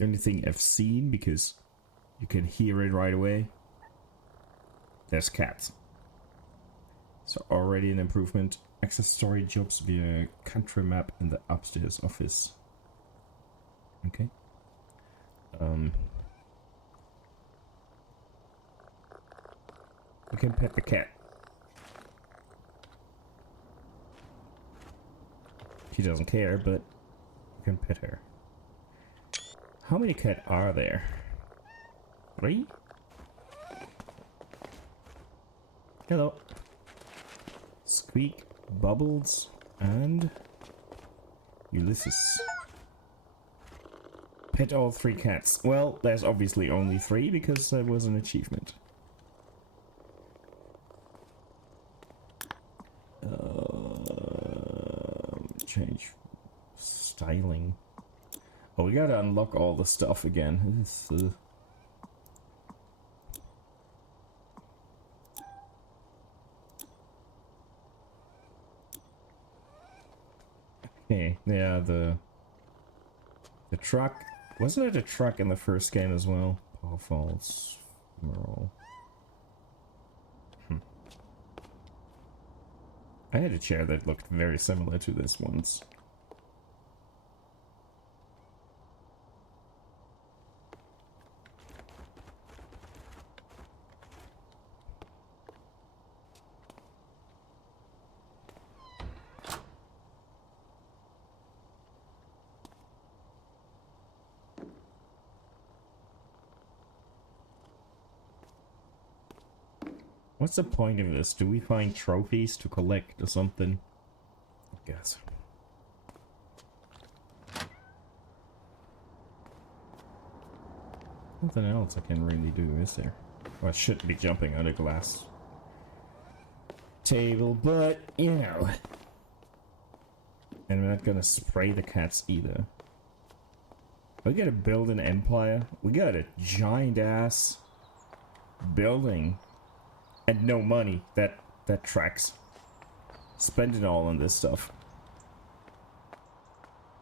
The only thing I've seen, because you can hear it right away, there's cats. So already an improvement. Access story jobs via country map in the upstairs office. Okay. We can pet the cat. She doesn't care, but we can pet her. How many cats are there? 3? Hello. Squeak, Bubbles, and Ulysses. Pet all 3 cats. Well, there's obviously only 3 because there was an achievement. Change styling. Oh, we gotta unlock all the stuff again. Okay, yeah, the truck. Wasn't it a truck in the first game as well? Paw Falls, Merle. I had a chair that looked very similar to this once. What's the point of this? Do we find trophies to collect or something? I guess. Nothing else I can really do, is there? Well, I shouldn't be jumping on a glass table, but, you know. And we're not gonna spray the cats either. We gotta build an empire. We got a giant ass building. And no money. That tracks. Spend it all on this stuff.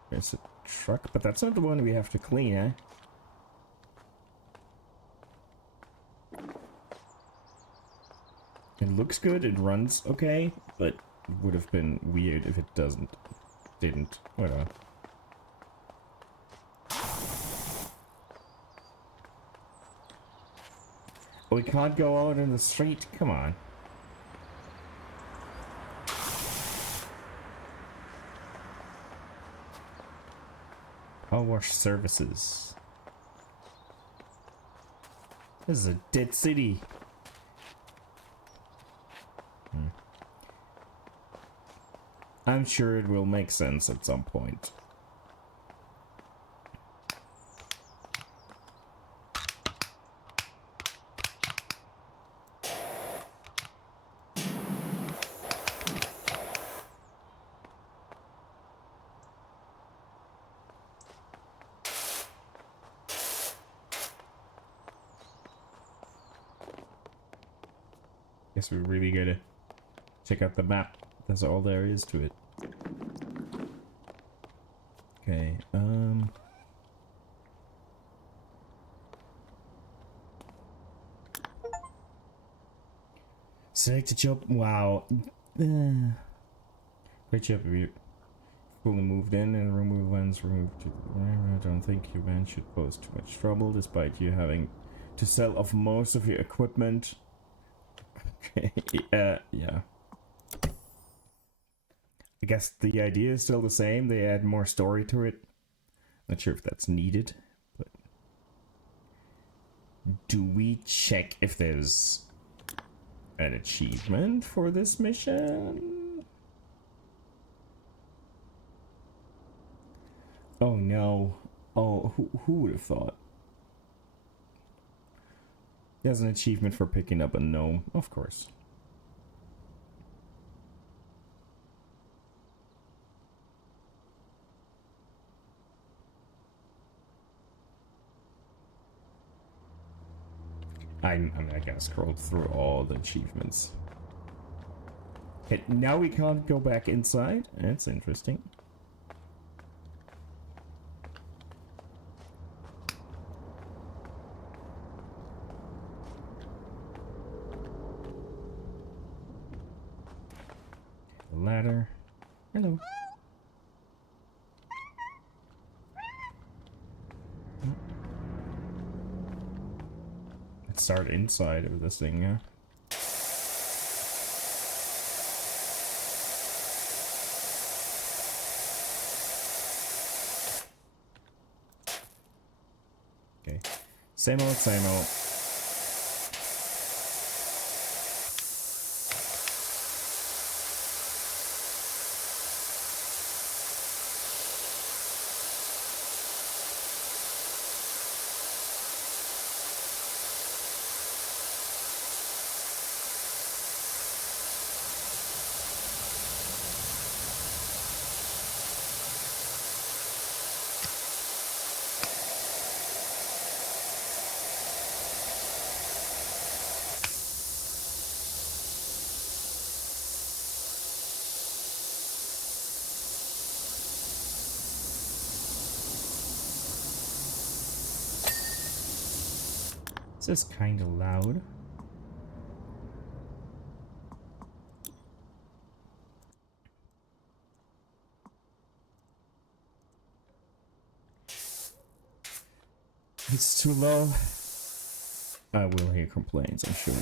There's a truck, but that's not the one we have to clean, eh? It looks good, it runs okay, but it would have been weird if it didn't. Whatever. We can't go out in the street, come on. Car wash services. This is a dead city. I'm sure it will make sense at some point. Guess we really gotta check out the map. That's all there is to it. Okay, select a job. Wow. Great job if you fully moved in and remove lens removed. I don't think your van should pose too much trouble despite you having to sell off most of your equipment. Okay, yeah. I guess the idea is still the same. They add more story to it. Not sure if that's needed, but do we check if there's an achievement for this mission? Oh no. Oh, who would have thought? There's an achievement for picking up a gnome, of course. I mean, I gotta scroll through all the achievements. Okay, now we can't go back inside. That's interesting. ladder. Hello. Let's start inside of this thing, yeah? Okay. Same old, same old. This is kind of loud. It's too low. I will hear complaints, I'm sure.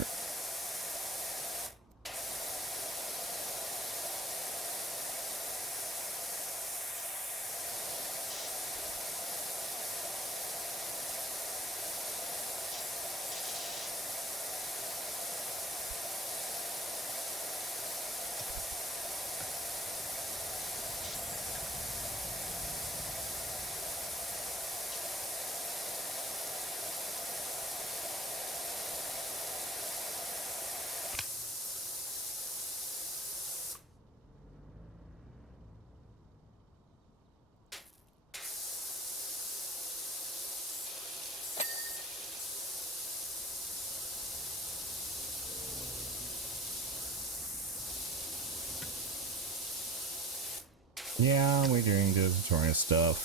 Yeah, we're doing the tutorial stuff.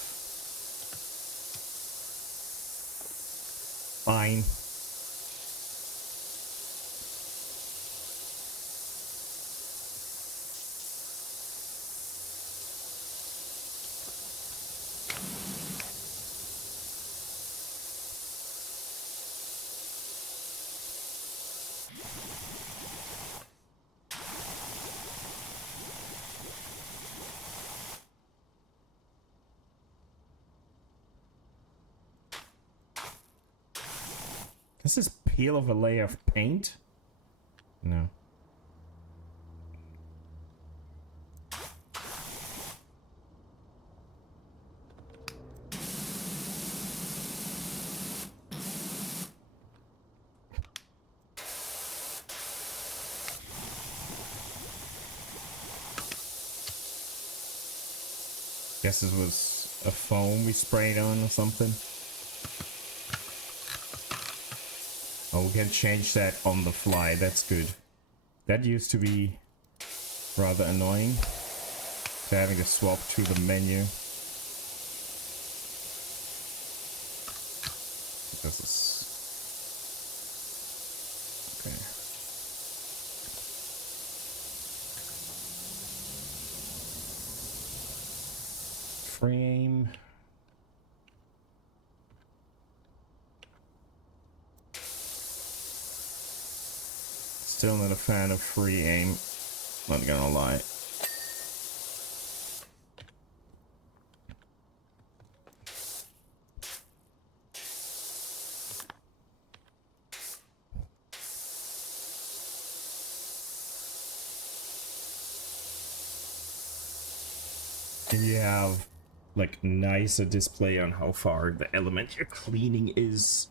Fine. Does this peel off a layer of paint? No. Guess this was a foam we sprayed on or something. Oh, we can change that on the fly. That's good. That used to be rather annoying. So having to swap to the menu. This is... okay. Frame. Still not a fan of free aim, not gonna lie. If you have like nicer display on how far the element you're cleaning is,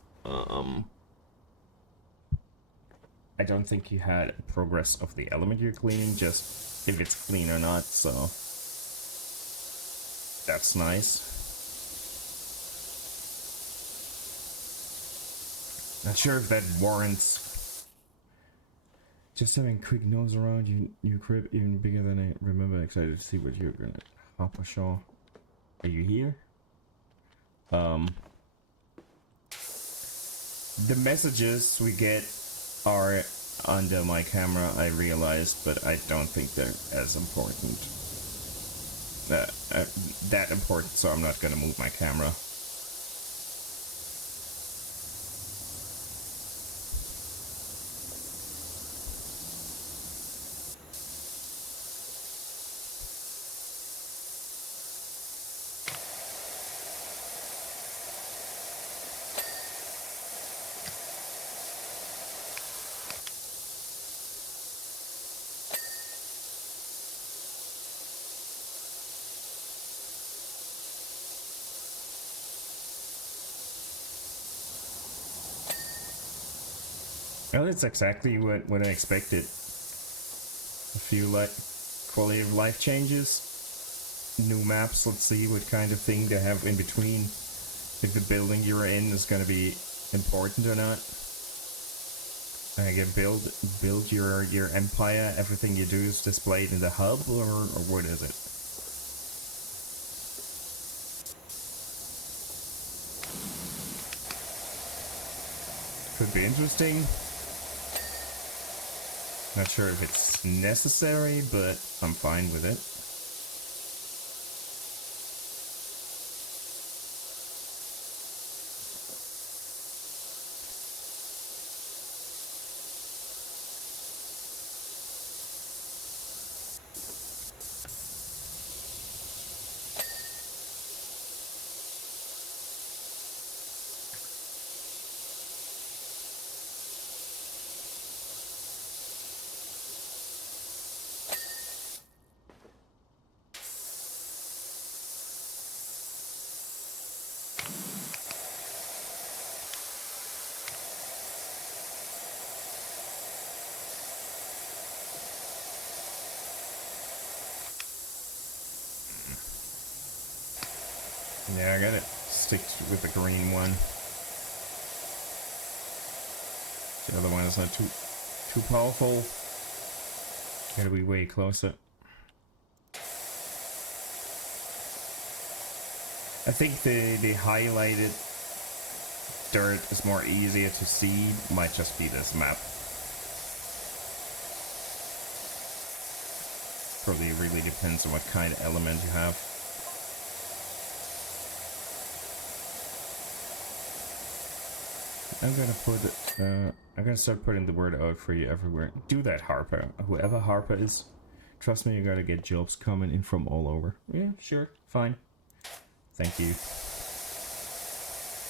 I don't think you had progress of the element you're cleaning, just if it's clean or not, so that's nice. Not sure if that warrants just having a quick nose around your crib, even bigger than I remember. Excited to see what you're gonna... Papa Shaw, are you here? The messages we get are under my camera, I realized, but I don't think they're as important. That important, so I'm not gonna move my camera. Well, it's exactly what I expected. A few quality of life changes, new maps. Let's see what kind of thing they have in between. If the building you're in is gonna be important or not. Again, build your empire. Everything you do is displayed in the hub, or what is it? Could be interesting. Not sure if it's necessary, but I'm fine with it. Yeah, I gotta stick with the green one. The other one is not too powerful. Gotta be way closer. I think the highlighted dirt is more easier to see. Might just be this map. Probably really depends on what kind of element you have. I'm gonna start putting the word out for you everywhere. Do that, Harper. Whoever Harper is, trust me, you're gonna get jobs coming in from all over. Yeah, sure, fine. Thank you.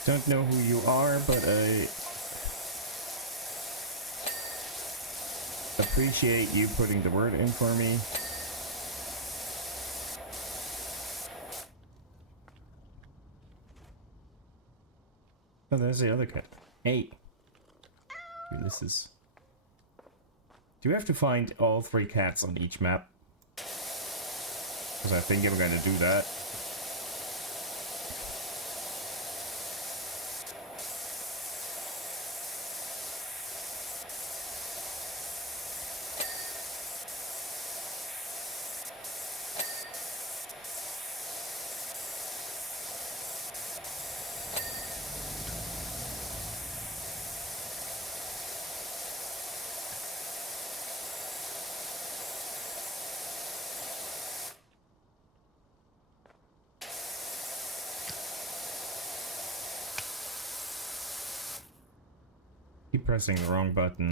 Don't know who you are, but I appreciate you putting the word in for me. Oh, there's the other cat. Hey. Ulysses. Do we have to find all 3 cats on each map? Because I think I'm gonna do that. Keep pressing the wrong button.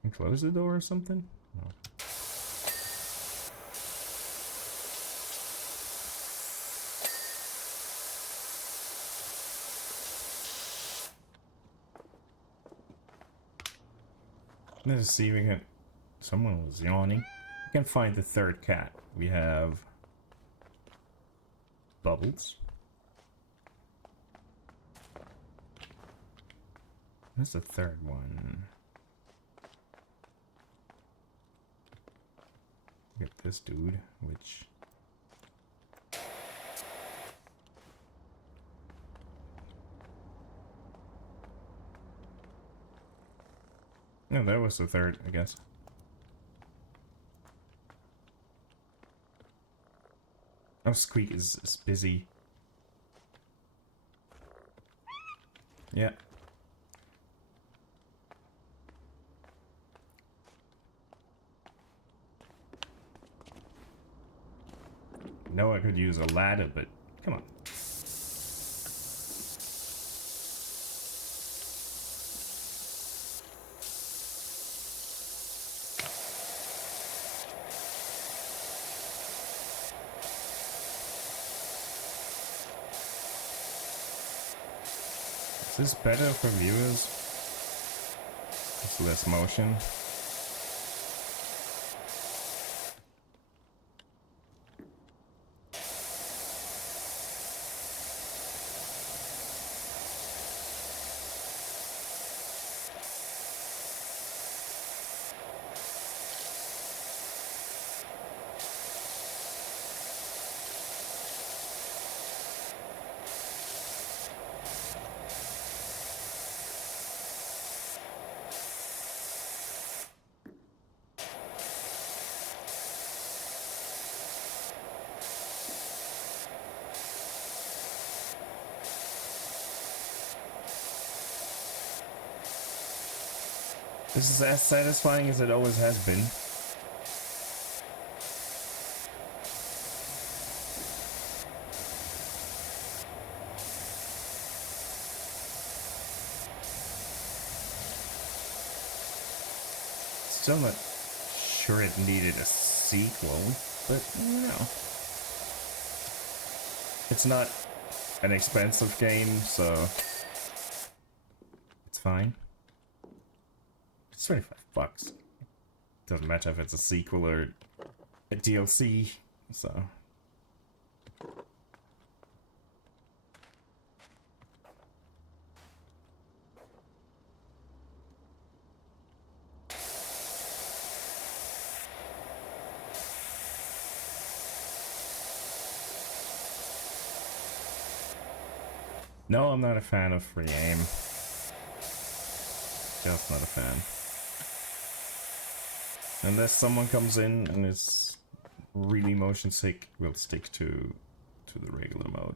Can I close the door or something? No. Let's see if we can... Someone was yawning. We can find the 3rd cat. We have... Bubbles. That's the 3rd one. Get this dude, which... No, that was the third, I guess. Oh, Squeak is busy. Yeah. No, I could use a ladder, but come on. Is this better for viewers? It's less motion. This is as satisfying as it always has been. Still not sure it needed a sequel, but you know. It's not an expensive game, so it's fine. It's 25 bucks. Doesn't matter if it's a sequel or a DLC, so. No, I'm not a fan of free aim. Just not a fan. Unless someone comes in and is really motion sick, we'll stick to the regular mode.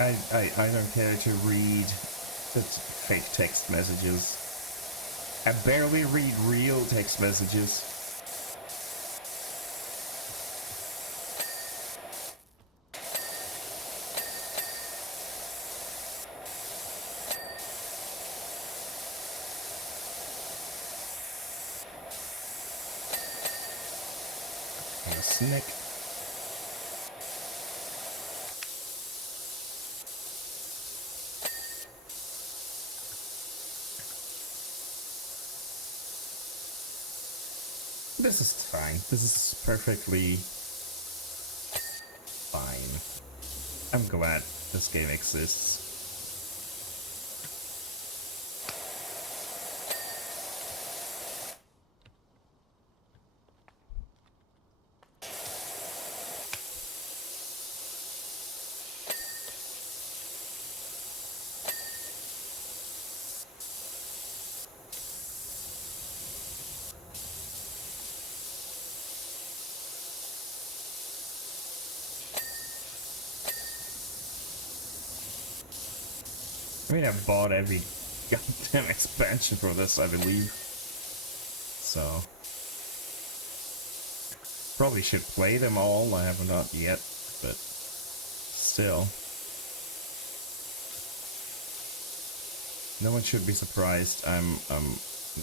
I don't care to read the fake text messages. I barely read real text messages. And a snick. This is fine. This is perfectly fine. I'm glad this game exists. I mean, I bought every goddamn expansion for this, I believe. So. Probably should play them all. I have not yet, but still. No one should be surprised. I'm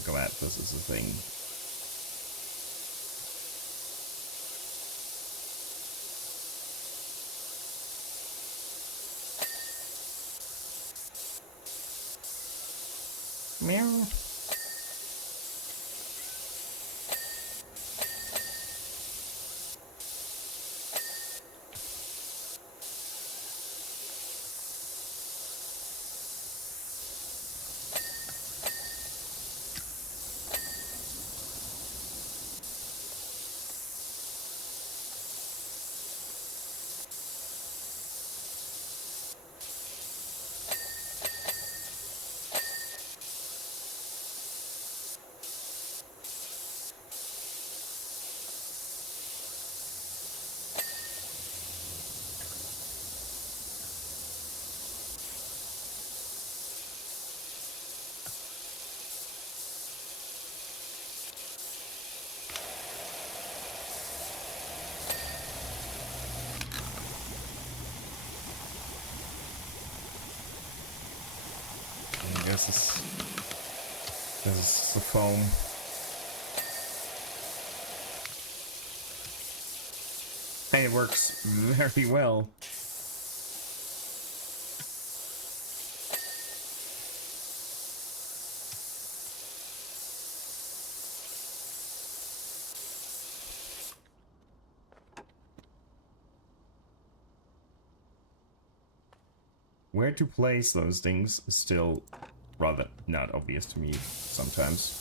glad this is a thing. Meow. I guess this is the foam. Hey, it works very well. Where to place those things is still rather not obvious to me sometimes.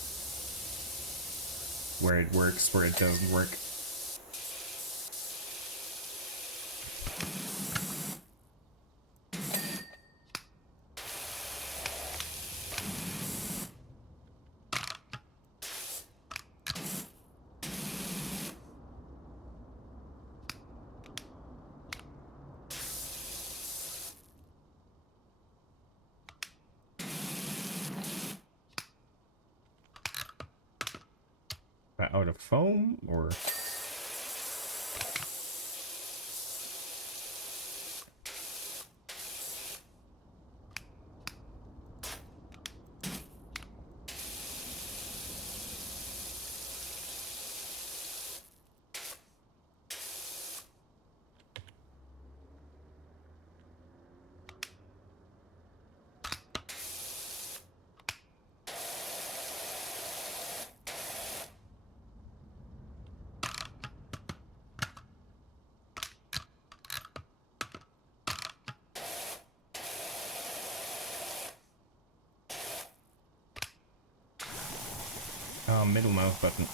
Where it works, where it doesn't work. Out of foam, or... middle mouse button.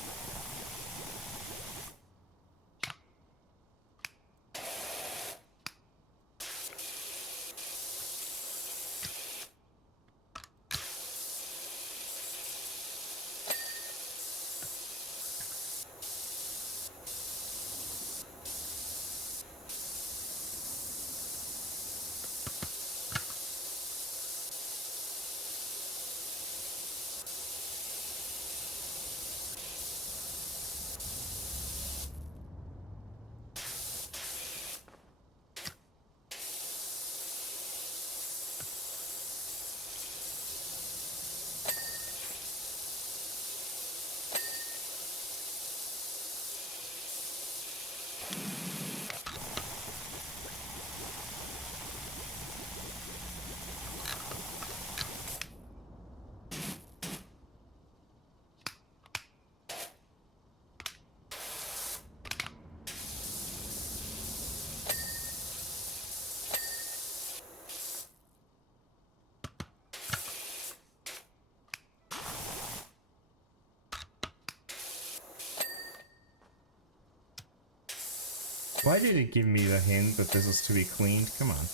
Why did it give me the hint that this is to be cleaned? Come on.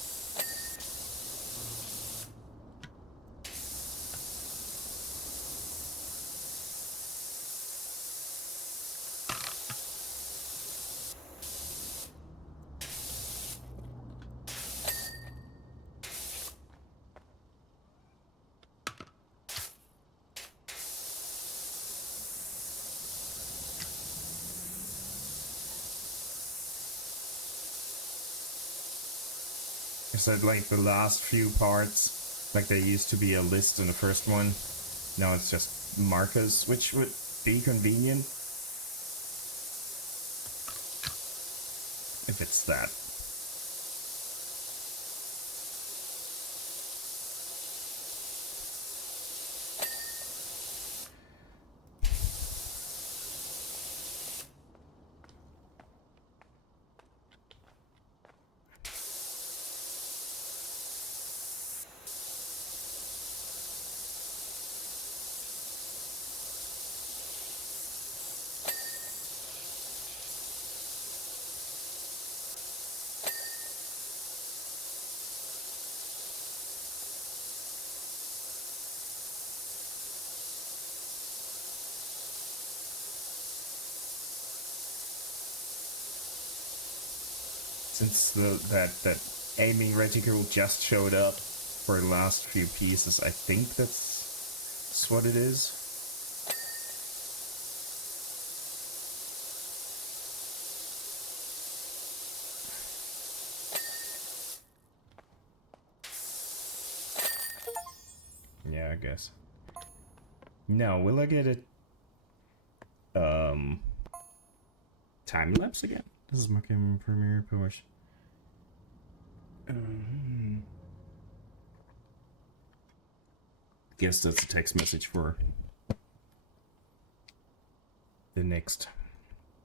I said like the last few parts Like there used to be a list in the first one. Now it's just markers, which would be convenient if it's that. Since that aiming reticule just showed up for the last few pieces, I think that's what it is. Yeah, I guess. Now, will I get it? Time lapse again? This is my camera Premiere push. Guess that's a text message for the next.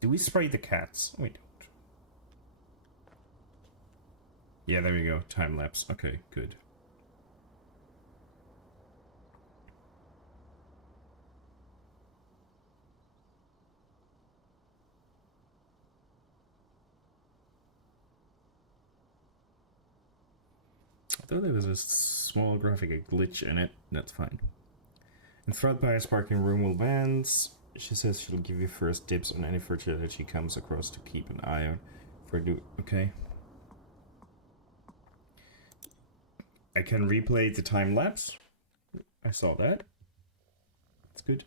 Do we spray the cats? We don't. Yeah, there we go. Time lapse. Okay, good. I thought there was a small graphic glitch in it. That's fine. Enthralled by a sparking room will bands. She says she'll give you first dibs on any furniture that she comes across to keep an eye on. Okay. I can replay the time lapse. I saw that. That's good.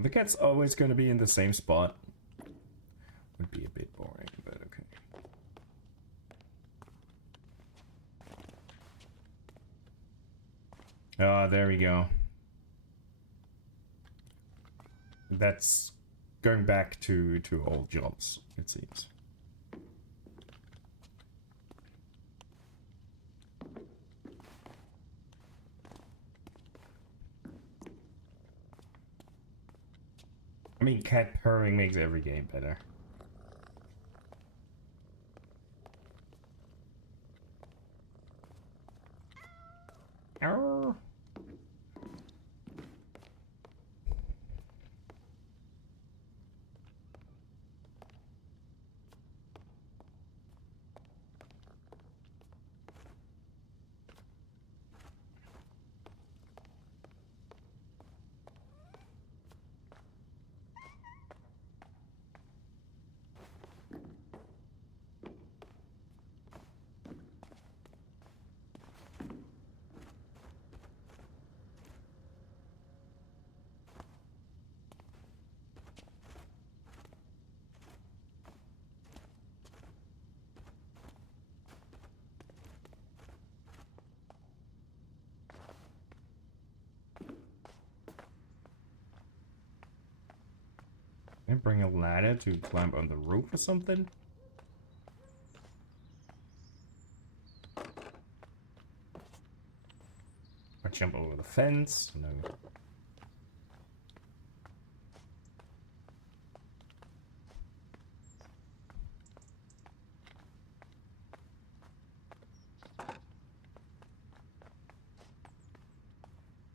The cat's always going to be in the same spot. Would be a bit boring, but okay. Ah, there we go. That's going back to old jobs, it seems. I mean, cat purring makes every game better. Arr. Can I bring a ladder to climb on the roof or something? Or jump over the fence? No.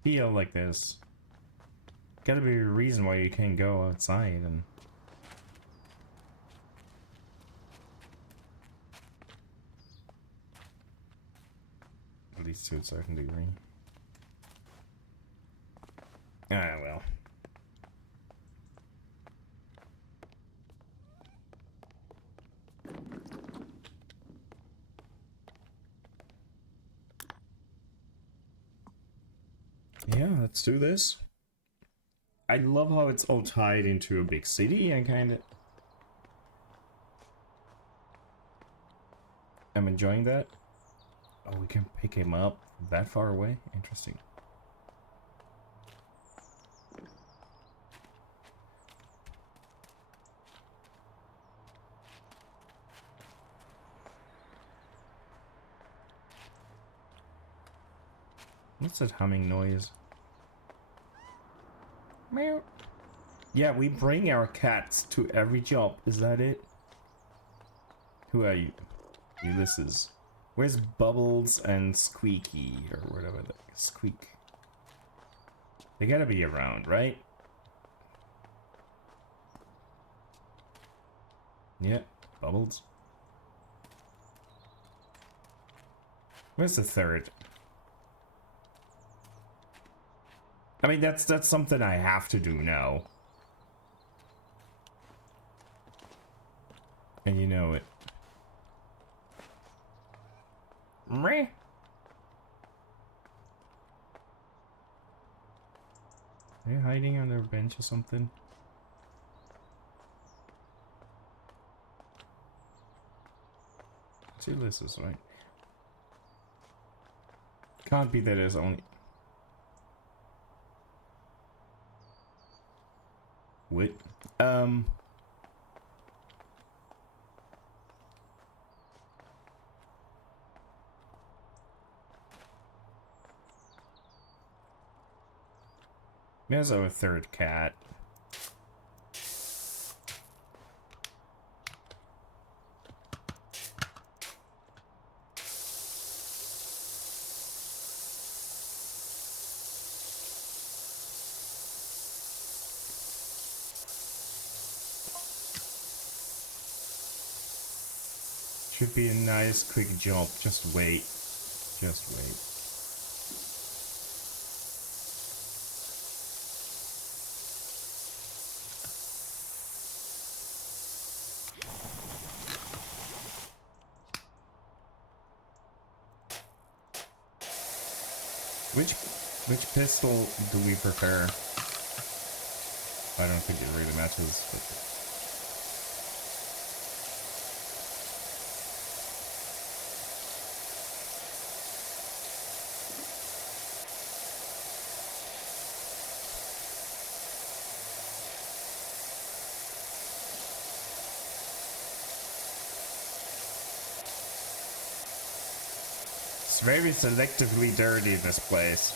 Feel like there's gotta be a reason why you can't go outside and at least to a certain degree. Ah, well. Yeah, let's do this. I love how it's all tied into a big city and kind of... I'm enjoying that. Oh, we can pick him up that far away? Interesting. What's that humming noise? Meow. Yeah, we bring our cats to every job. Is that it? Who are you? Ulysses. Where's Bubbles and Squeaky? Or whatever the... Squeak. They gotta be around, right? Yeah, Bubbles. Where's the third? I mean, that's something I have to do now. And you know it. Meh. Are you hiding under a bench or something? It's Ulysses, right? Can't be that there's only... Wait. There's our third cat. Should be a nice quick job. Just wait. Just wait. Which pistol do we prefer? I don't think it really matters, but... It's very selectively dirty, this place.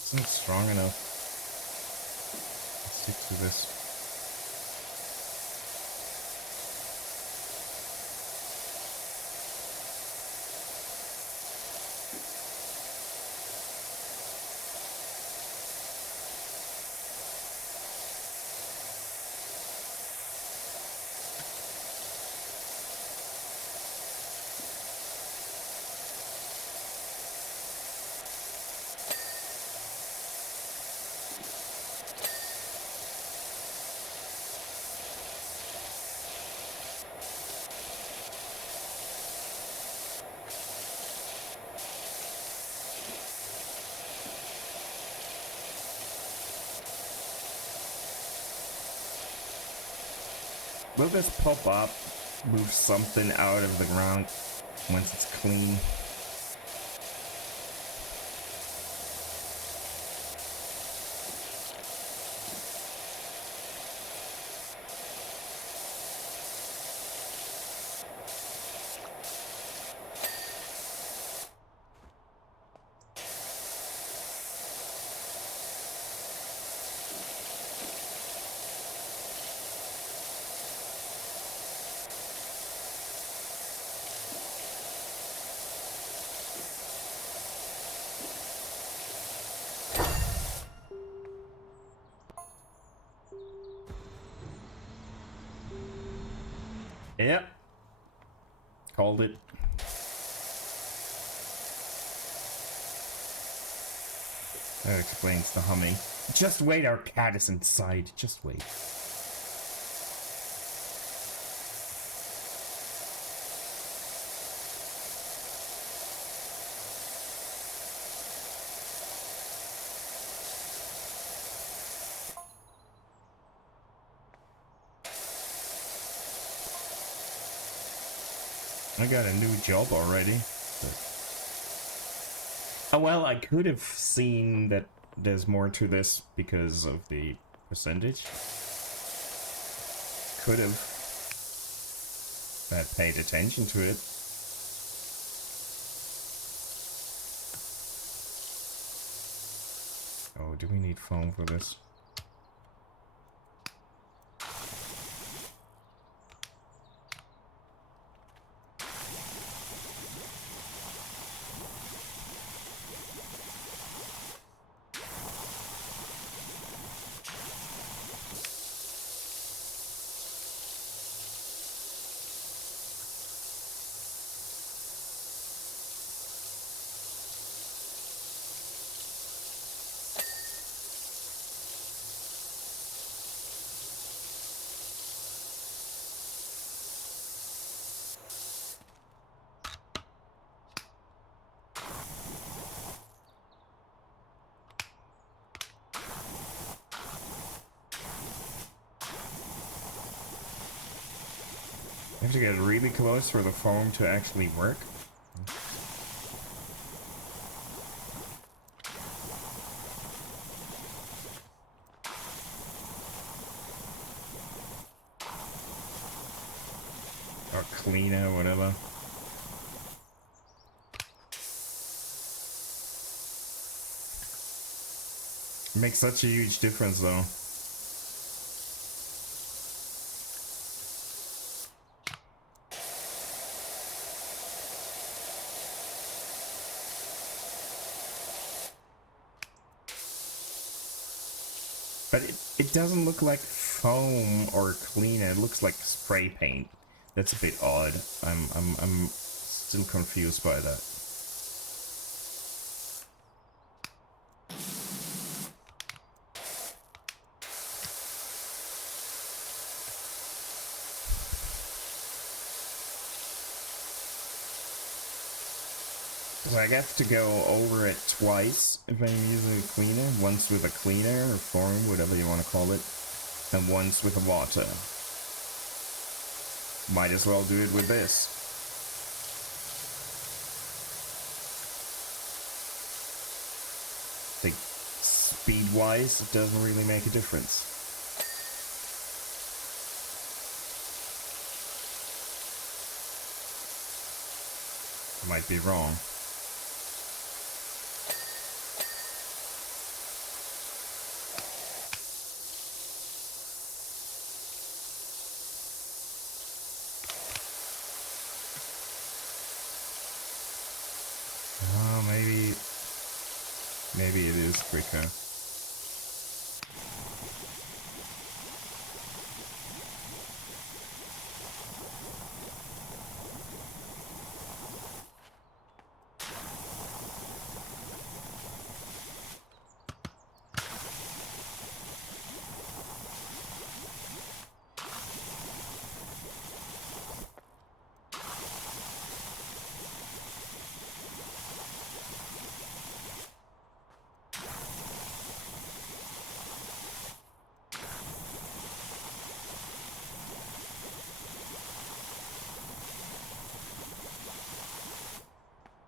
It's not strong enough. Let's stick to this. Will this pop up, move something out of the ground once it's clean? Yep. Called it. That explains the humming. Just wait, our cat is inside. Just wait. I got a new job already. Oh, well, I could have seen that there's more to this because of the percentage. Could have. I paid attention to it. Oh, do we need foam for this? I have to get really close for the foam to actually work. Or cleaner, whatever. It makes such a huge difference though. But it doesn't look like foam or cleaner. It looks like spray paint. That's a bit odd. I'm still confused by that. So I have to go over it twice if I'm using a cleaner. Once with a cleaner or foam, whatever you want to call it, and once with a water. Might as well do it with this. I think speed-wise, it doesn't really make a difference. I might be wrong. Maybe it is quicker.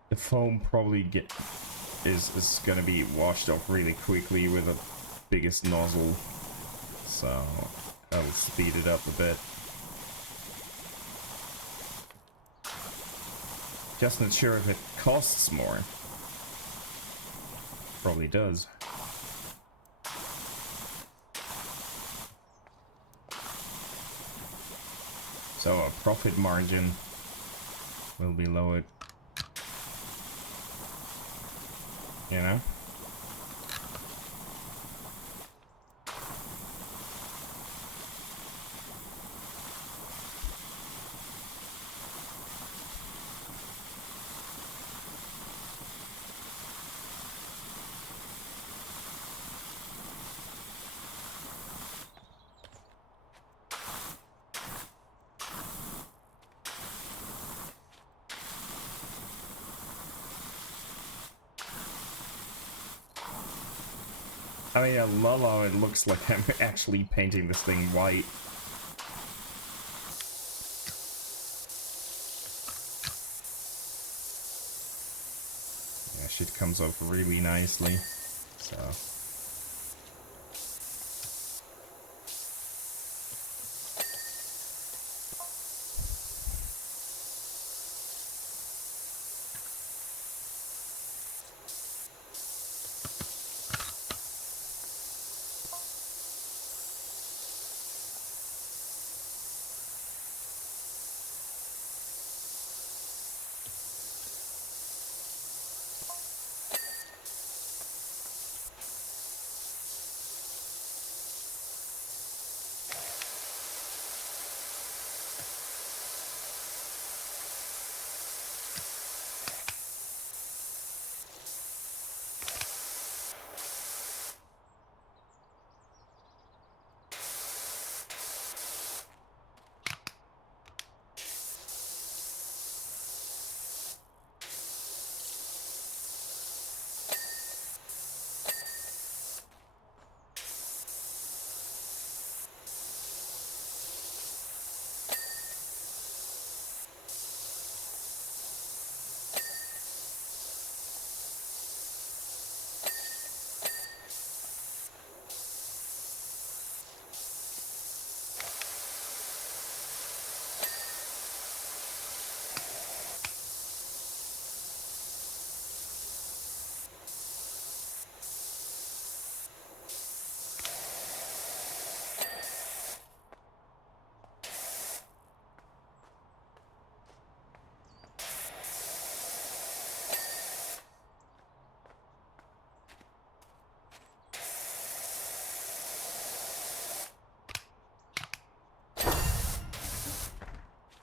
The foam probably is gonna be washed off really quickly with the biggest nozzle, so that'll speed it up a bit. Just not sure if it costs more. Probably does. So a profit margin will be lowered. You know? I mean, I love how it looks like I'm actually painting this thing white. Yeah, shit comes off really nicely. So...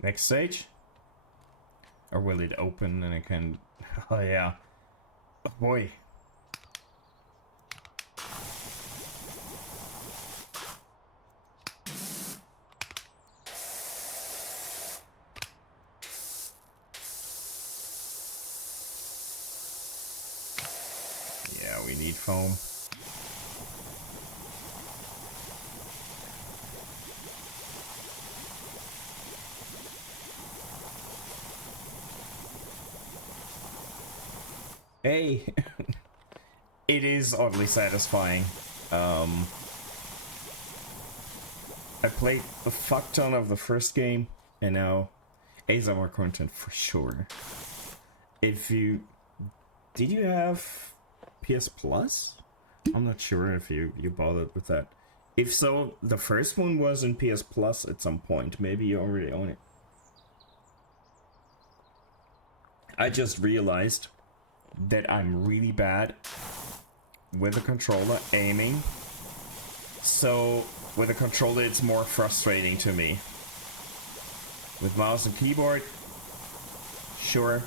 Next stage? Or will it open and I can... Oh yeah. Oh boy. Yeah, we need foam. Hey! It is oddly satisfying. I played a fuck ton of the first game, and now ASMR content for sure. If you... Did you have PS Plus? I'm not sure if you bothered with that. If so, the first one was in PS Plus at some point. Maybe you already own it. I just realized that I'm really bad with the controller aiming. So with a controller it's more frustrating to me. With mouse and keyboard, sure.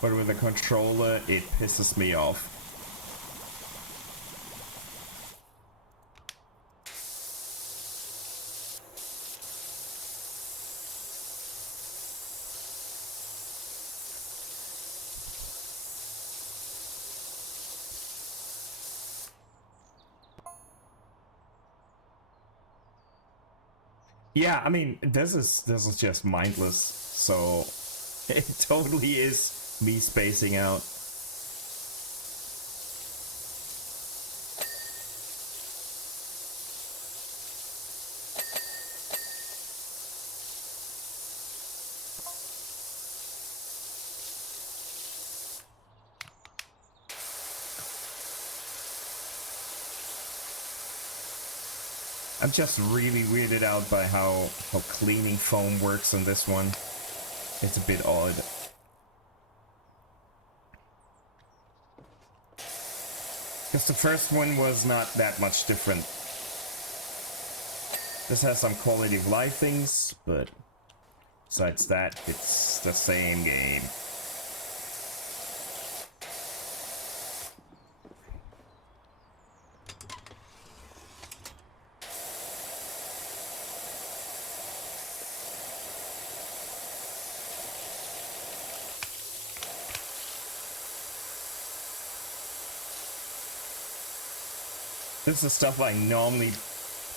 But with a controller it pisses me off. Yeah, I mean, this is just mindless, so it totally is me spacing out. I'm just really weirded out by how cleaning foam works on this one. It's a bit odd. Because the first one was not that much different. This has some quality of life things, but besides that, it's the same game. This is stuff I normally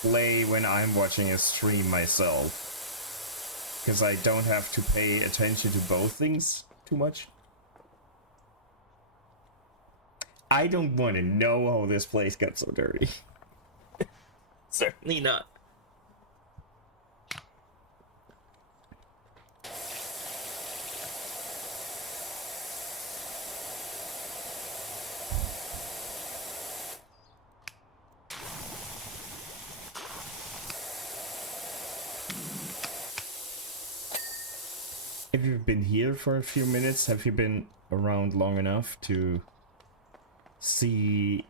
play when I'm watching a stream myself. Because I don't have to pay attention to both things too much. I don't want to know how this place got so dirty. Certainly not. If you've been here for a few minutes, have you been around long enough to see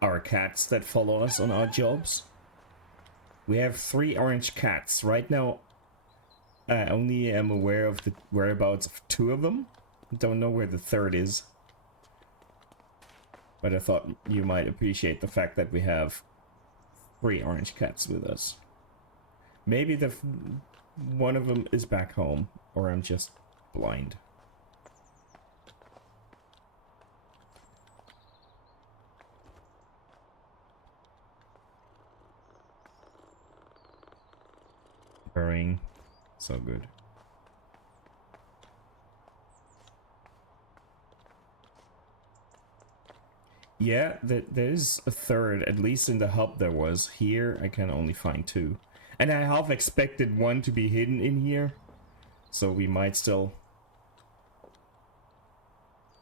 our cats that follow us on our jobs? We have 3 orange cats. Right now, I only am aware of the whereabouts of 2 of them. Don't know where the 3rd is. But I thought you might appreciate the fact that we have 3 orange cats with us. Maybe one of them is back home, or I'm just blind. Purring. So good. Yeah, there's a 3rd, at least in the hub there was. Here, I can only find 2. And I half expected one to be hidden in here. So we might still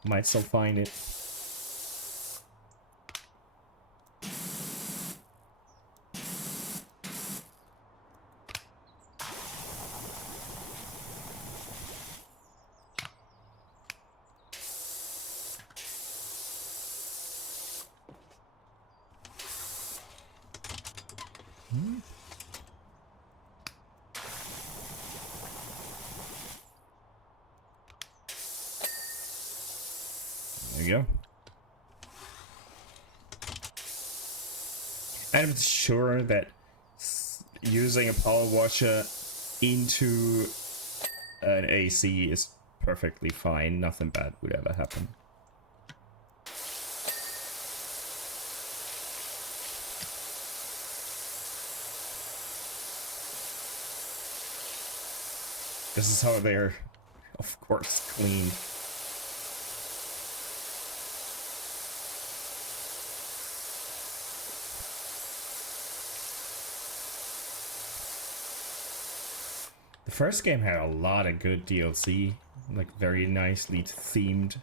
find it. There you go. I'm sure that using a power washer into an AC is perfectly fine. Nothing bad would ever happen. This is how they're, of course, cleaned. The first game had a lot of good DLC, like very nicely themed.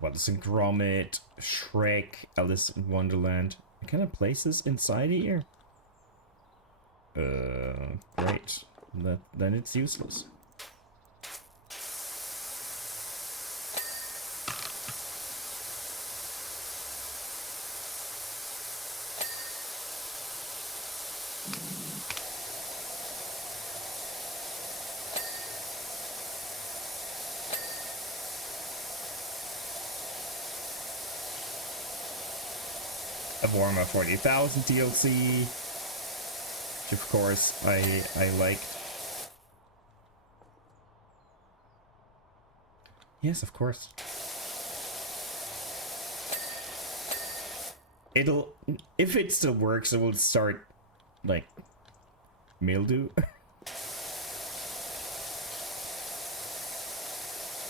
Wallace and Gromit, Shrek, Alice in Wonderland. What kind of places inside here? Great. Then it's useless. A Warhammer 40,000 DLC, which of course I liked. Yes, of course. If it still works, it will start like mildew.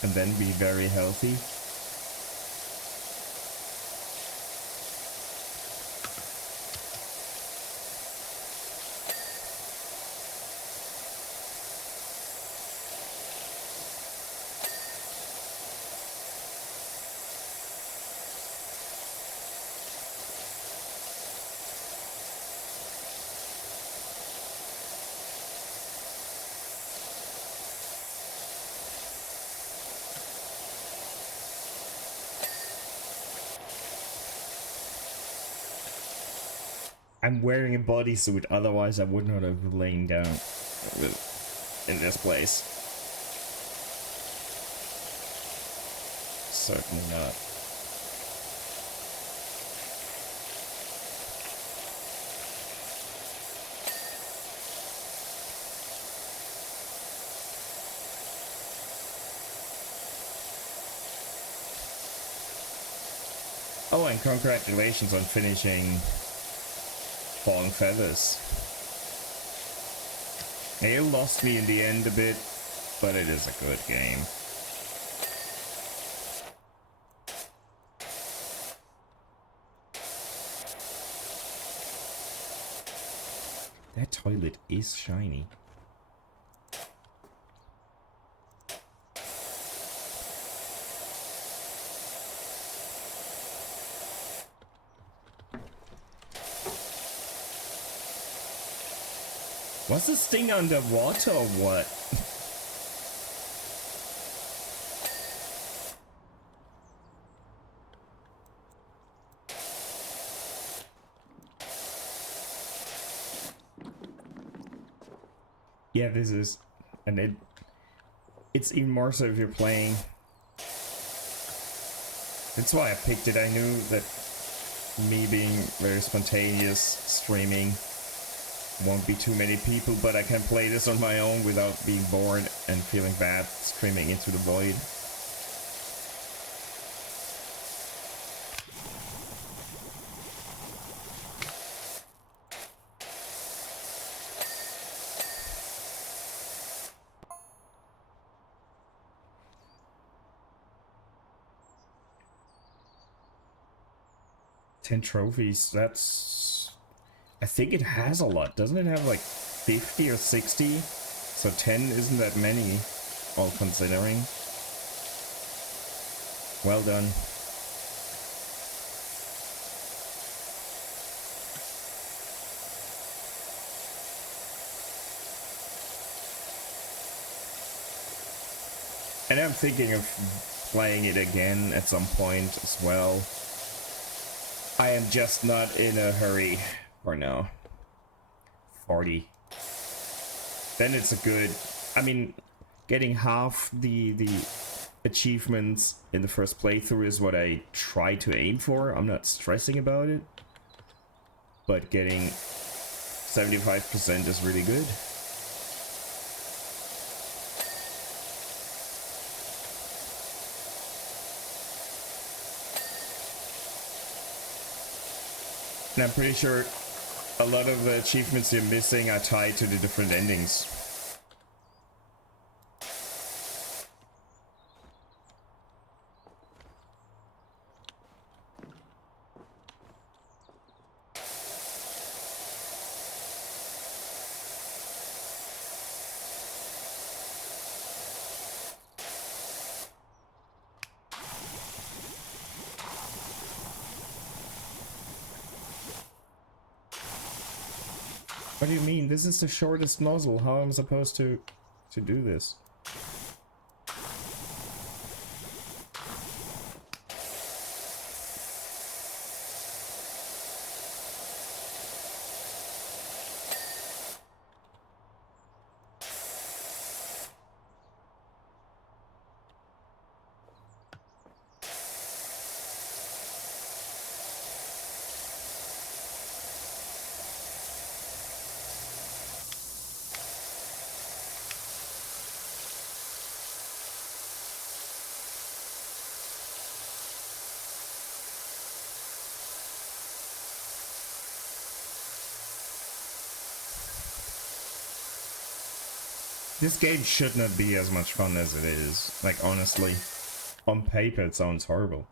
And then be very healthy. I'm wearing a bodysuit, otherwise I would not have lain down in this place. Certainly not. Oh, and congratulations on finishing Falling Feathers. It lost me in the end a bit, but it is a good game. That toilet is shiny. Was this thing underwater or what? Yeah, this is, and it's immersive if you're playing. That's why I picked it. I knew that me being very spontaneous streaming won't be too many people, but I can play this on my own without being bored and feeling bad screaming into the void. Trophies, that's, I think it has a lot. Doesn't it have like 50 or 60? So 10 isn't that many, all considering. Well done. And I'm thinking of playing it again at some point as well. I am just not in a hurry for now. 40. Then it's a good, I mean, getting half the achievements in the first playthrough is what I try to aim for. I'm not stressing about it. But getting 75% is really good. And I'm pretty sure a lot of the achievements you're missing are tied to the different endings. What do you mean? This is the shortest nozzle. How am I supposed to do this? This game should not be as much fun as it is. Like, honestly, on paper it sounds horrible.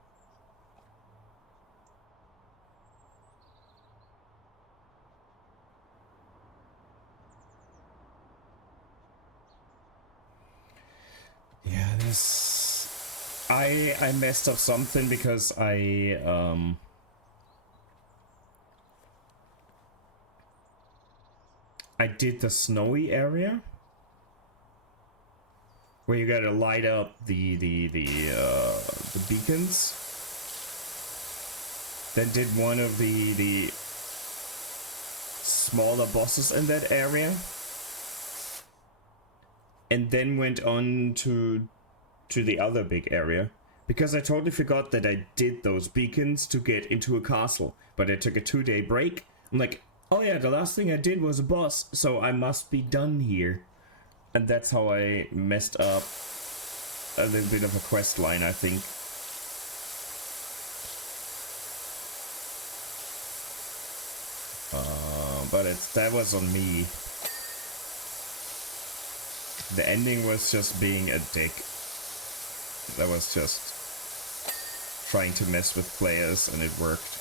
Yeah, this... I messed up something because I did the snowy area where you gotta light up the beacons. Then did one of the smaller bosses in that area, and then went on to the other big area because I totally forgot that I did those beacons to get into a castle. But I took a 2-day break. I'm like, oh yeah, the last thing I did was a boss, so I must be done here. And that's how I messed up a little bit of a quest line, I think. But that was on me. The ending was just being a dick. That was just trying to mess with players, and it worked.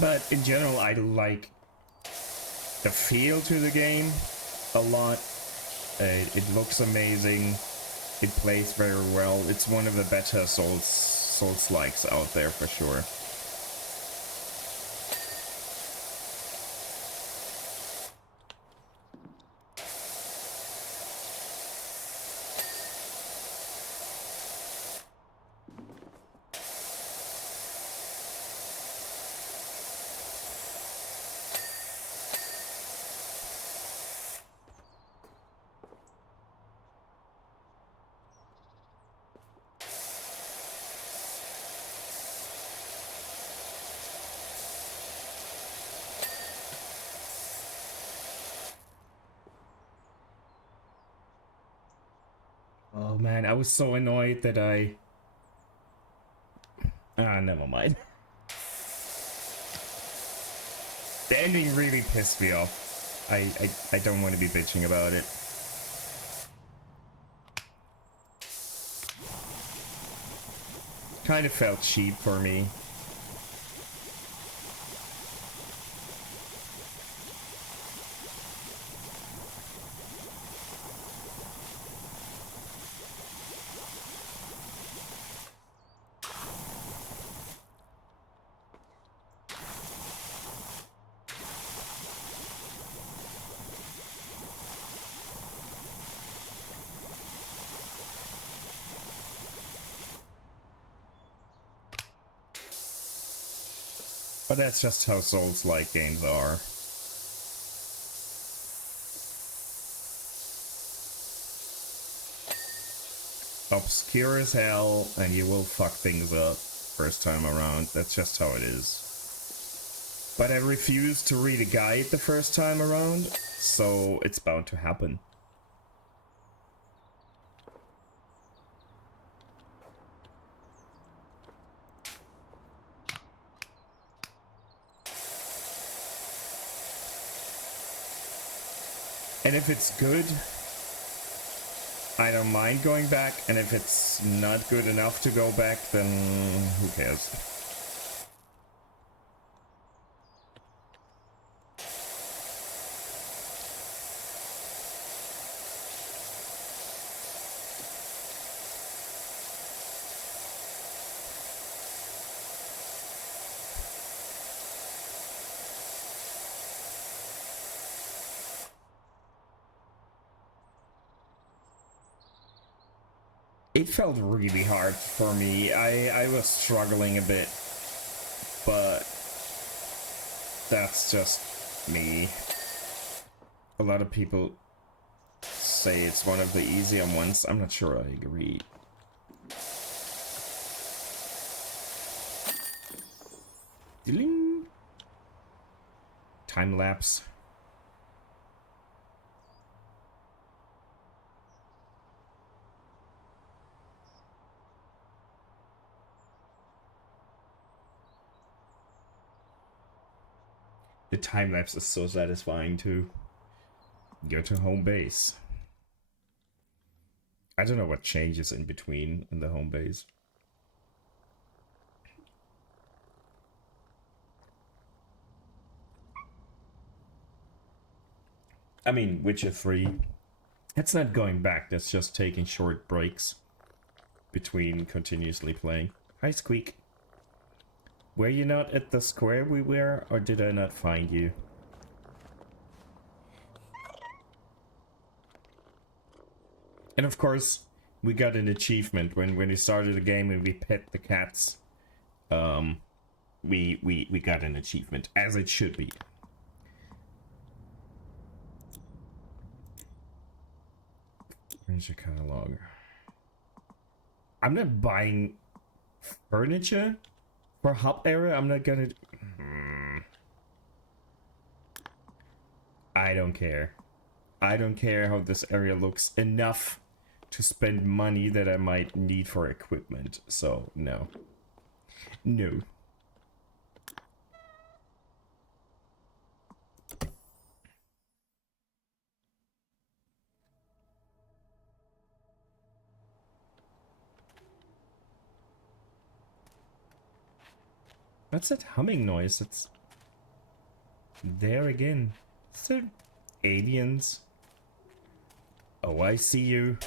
But in general, I like the feel to the game a lot. It looks amazing. It plays very well. It's one of the better Souls-likes out there for sure. Oh man, I was so annoyed that never mind. The ending really pissed me off. I don't want to be bitching about it. Kind of felt cheap for me. But that's just how Souls-like games are. Obscure as hell, and you will fuck things up first time around. That's just how it is. But I refused to read a guide the first time around, so it's bound to happen. And if it's good, I don't mind going back, and if it's not good enough to go back, then who cares? It felt really hard for me. I was struggling a bit, but that's just me. A lot of people say it's one of the easier ones. I'm not sure I agree. Time lapse. The time lapse is so satisfying too. Go to home base. I don't know what changes in between in the home base. I mean, Witcher 3. That's not going back, that's just taking short breaks between continuously playing. Hi, Squeak. Were you not at the square we were, or did I not find you? And of course, We got an achievement when we started the game and we pet the cats. We got an achievement, as it should be. Furniture catalog. I'm not buying furniture for hub area. I'm not gonna. I don't care. I don't care how this area looks enough to spend money that I might need for equipment. So no. No. What's that humming noise? It's there again. Is there aliens? Oh, I see you.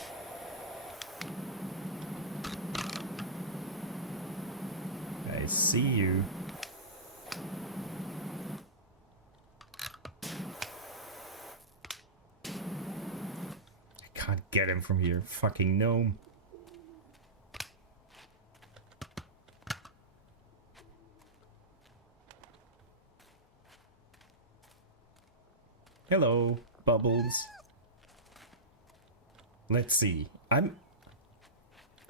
I see you. I can't get him from here. Fucking gnome. Hello, Bubbles. Let's see. I'm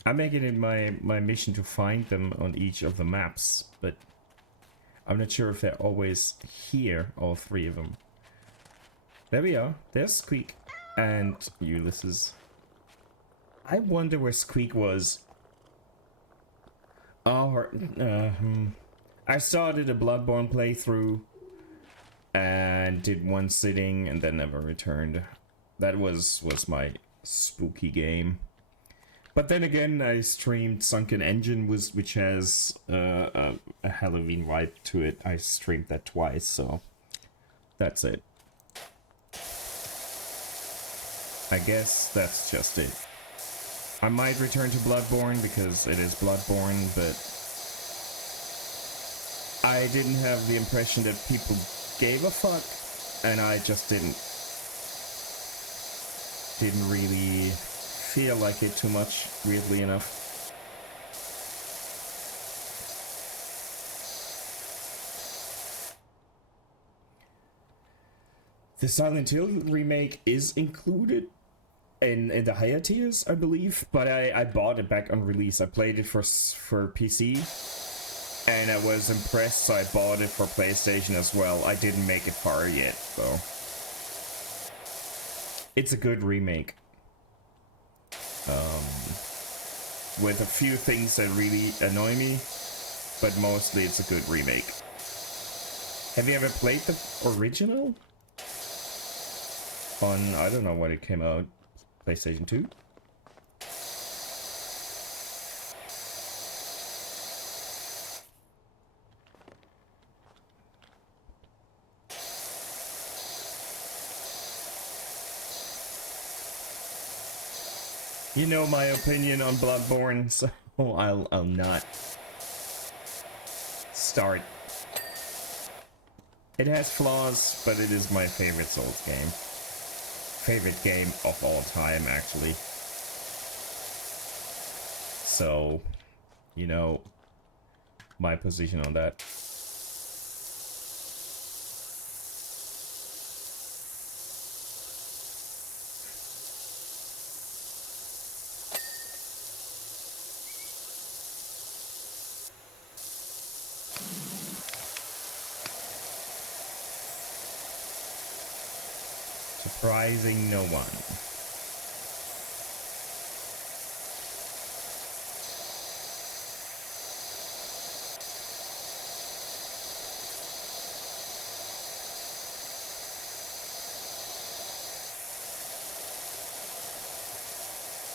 making it my mission to find them on each of the maps, but I'm not sure if they're always here, all three of them. There we are. There's Squeak and Ulysses. I wonder where Squeak was. Oh, I started a Bloodborne playthrough and did one sitting and then never returned. That was my spooky game. But then again, I streamed Sunken Engine, which has a Halloween vibe to it. I streamed that twice, so that's it. I guess that's just it. I might return to Bloodborne because it is Bloodborne, but I didn't have the impression that people gave a fuck, and I just didn't really feel like it too much, weirdly enough. The Silent Hill remake is included in the higher tiers, I believe, but I bought it back on release. I played it for PC, and I was impressed, so I bought it for PlayStation as well. I didn't make it far yet, though. It's a good remake. With a few things that really annoy me, but mostly it's a good remake. Have you ever played the original? On, I don't know when it came out, PlayStation 2? You know my opinion on Bloodborne, so I'll not start. It has flaws, but it is my favorite Souls game. Favorite game of all time, actually. So, you know, my position on that. Surprising no one.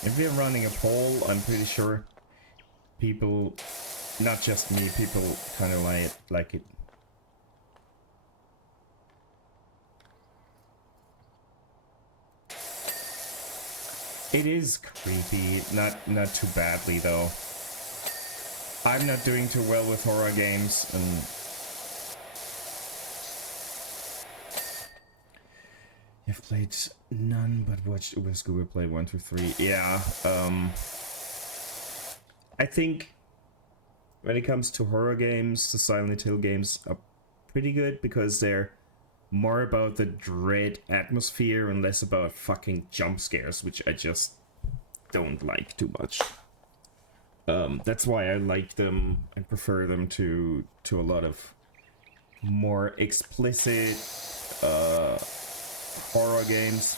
If we're running a poll, I'm pretty sure people, not just me, people kind of like it. It is creepy, not too badly though. I'm not doing too well with horror games, and I've played none, but watched with Google Play 1 through 3. Yeah, I think when it comes to horror games, the Silent Hill games are pretty good because they're more about the dread atmosphere and less about fucking jump scares, which I just don't like too much. That's why I like them and prefer them to a lot of more explicit horror games.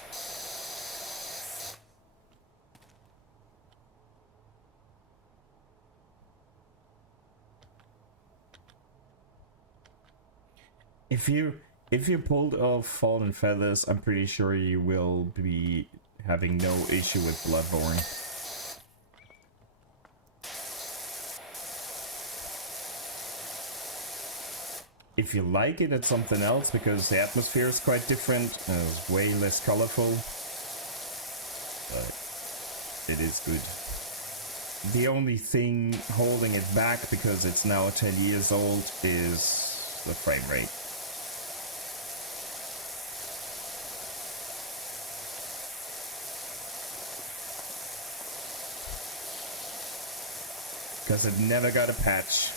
If you pulled off Fallen Feathers, I'm pretty sure you will be having no issue with Bloodborne. If you like it, it's something else because the atmosphere is quite different and it's way less colorful. But it is good. The only thing holding it back, because it's now 10 years old, is the frame rate. Because it never got a patch.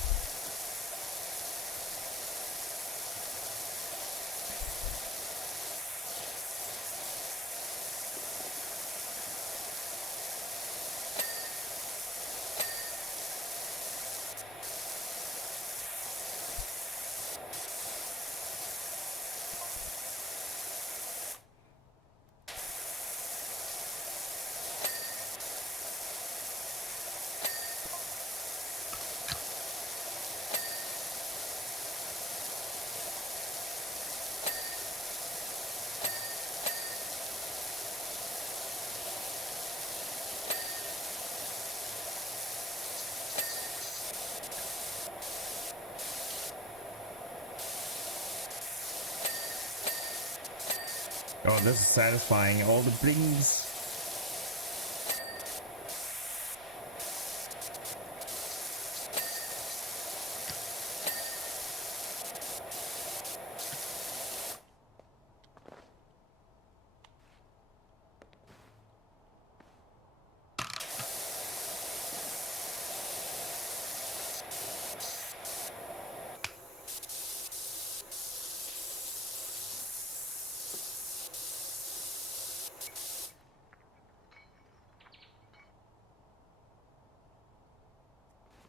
Oh, this is satisfying. All the blings.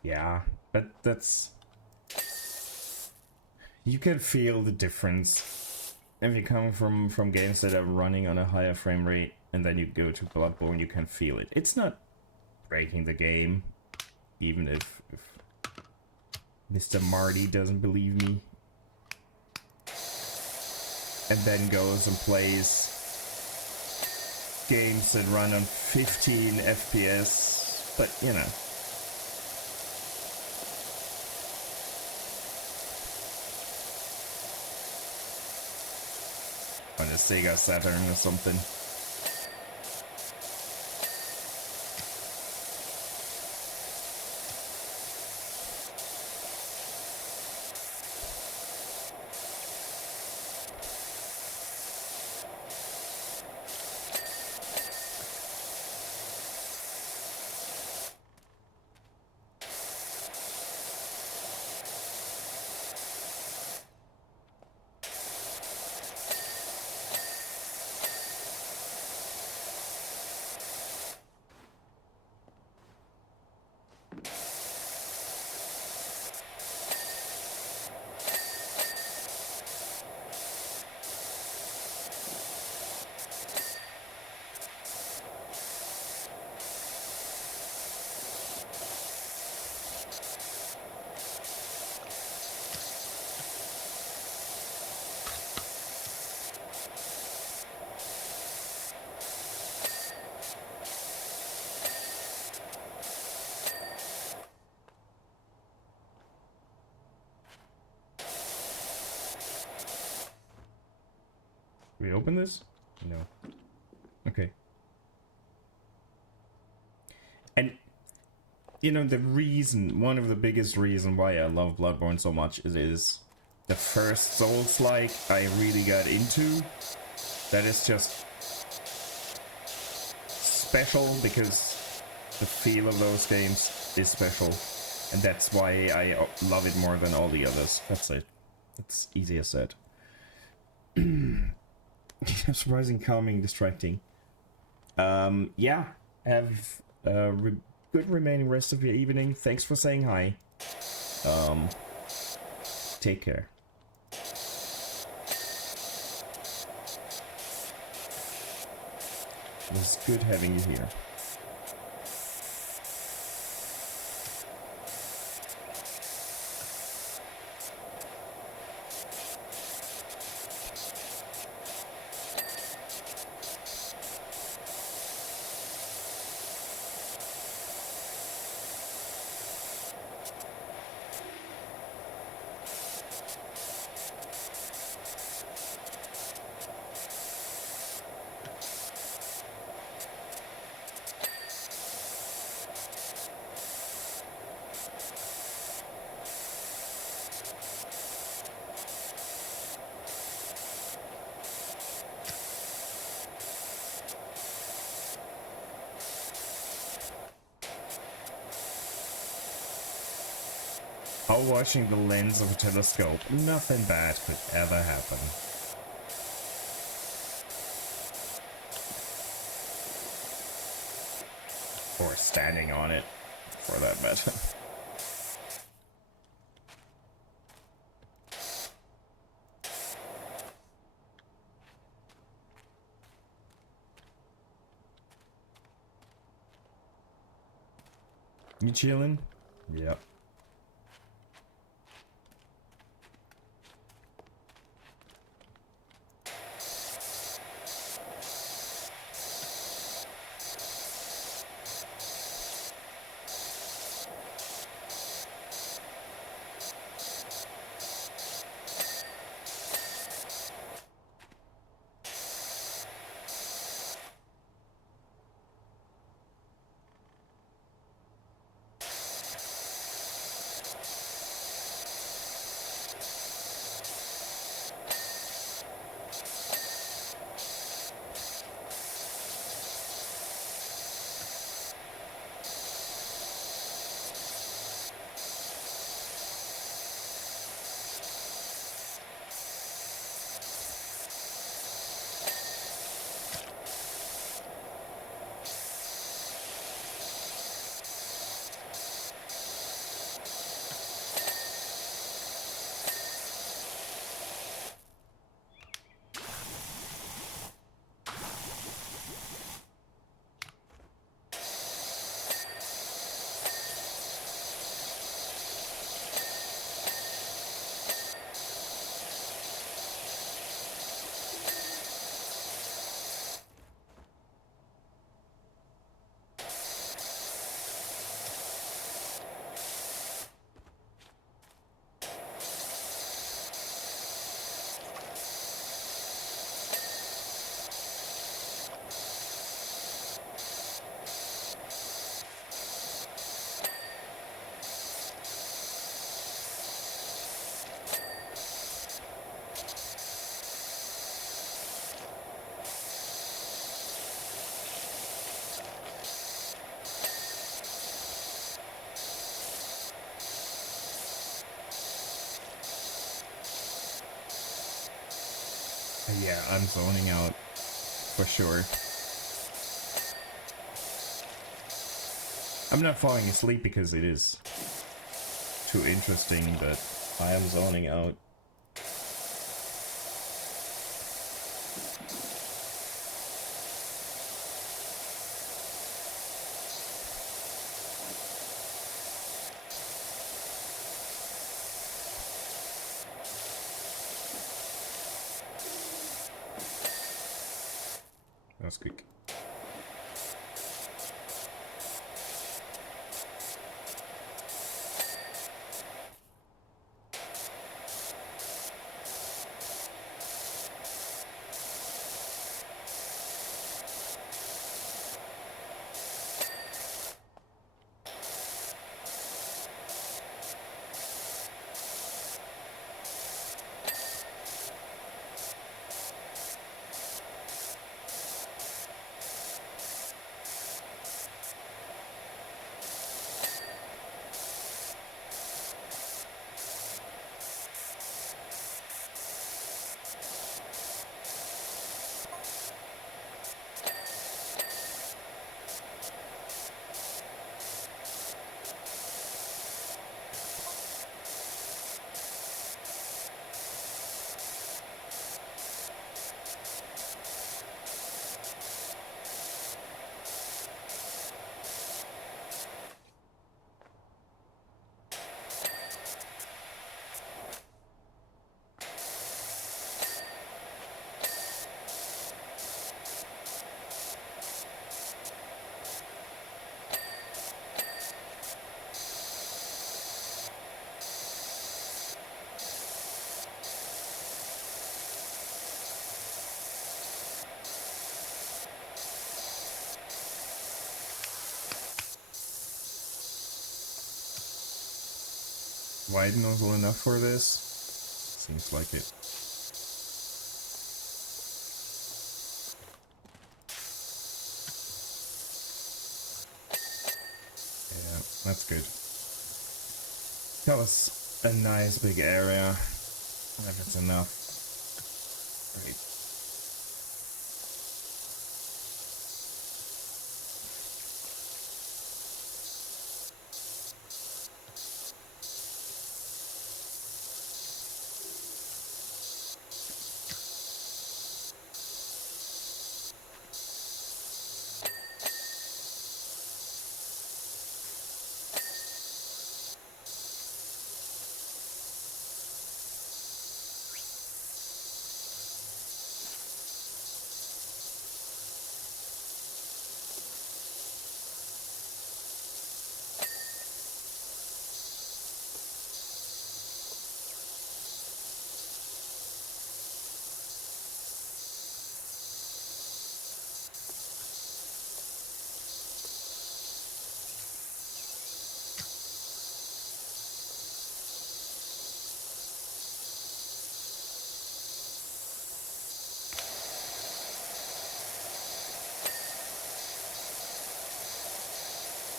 Yeah, but that's... You can feel the difference. If you come from games that are running on a higher frame rate and then you go to Bloodborne, you can feel it. It's not breaking the game, even if Mr. Marty doesn't believe me. And then goes and plays games that run on 15 FPS, but you know. On a Sega Saturn or something. We open this? No. Okay. And, you know, one of the biggest reasons why I love Bloodborne so much is the first Souls-like I really got into That is just special because the feel of those games is special. And that's why I love it more than all the others. That's it. It's easier said. Surprising, calming, distracting. Yeah. Have a good remaining rest of your evening. Thanks for saying hi. Take care. It was good having you here. How watching the lens of a telescope, nothing bad could ever happen. Or standing on it, for that matter. You chillin'? Yep. Yeah, I'm zoning out for sure. I'm not falling asleep because it is too interesting, but I am zoning out. That's quick. wide nozzle enough for this? Seems like it. Yeah, that's good. That was a nice big area. If it's enough. Great.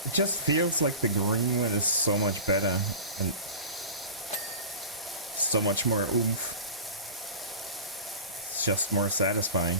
It just feels like the green one is so much better and so much more oomph. It's just more satisfying.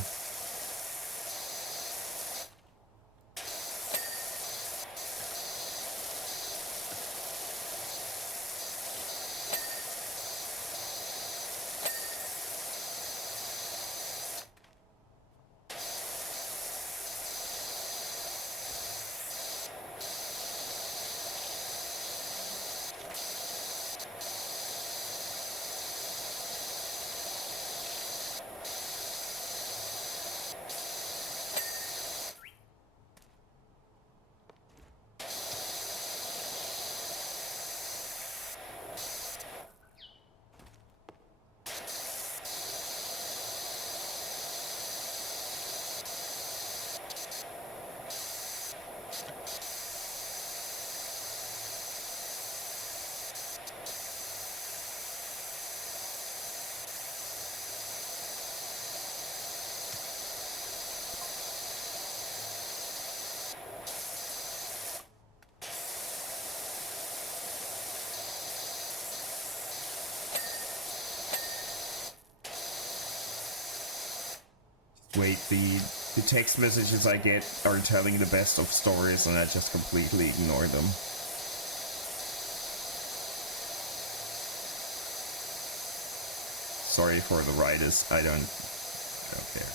Wait, the text messages I get are telling the best of stories and I just completely ignore them. Sorry for the writers, I don't care.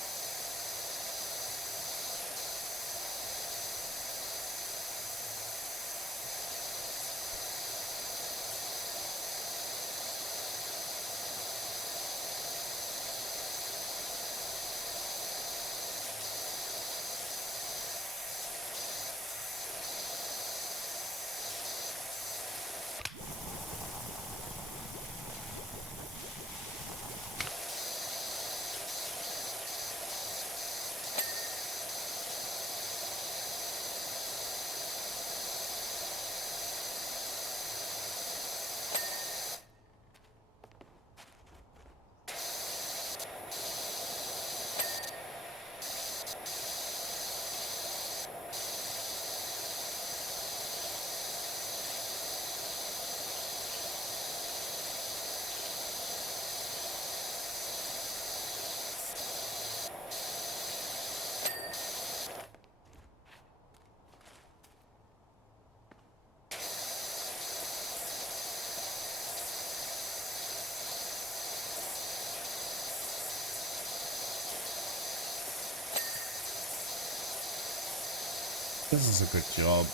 This is a good job.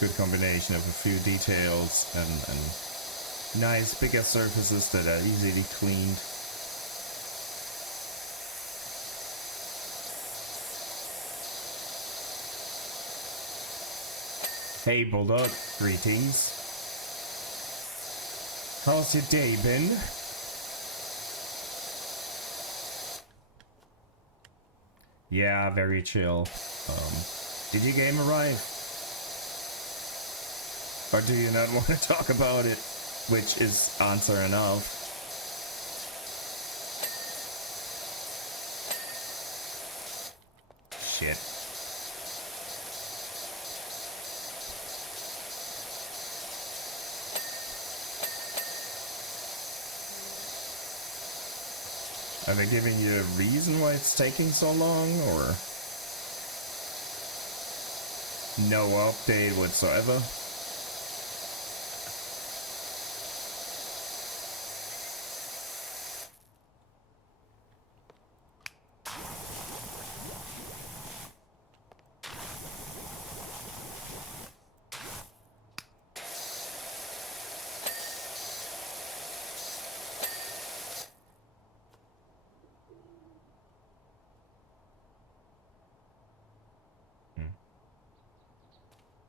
Good combination of a few details and nice bigger surfaces that are easily cleaned. Hey Bulldog, greetings. How's your day been? Yeah, very chill. Did your game arrive? Or do you not want to talk about it? Which is answer enough. Shit. Are they giving you a reason why it's taking so long, or no update whatsoever?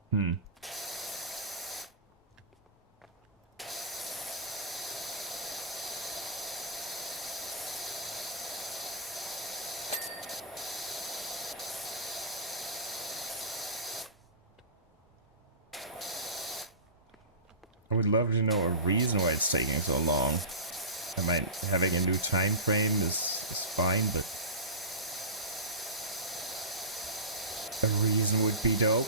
Hmm. I would love to know a reason why it's taking so long. I might having a new time frame is fine, but a reason would be dope.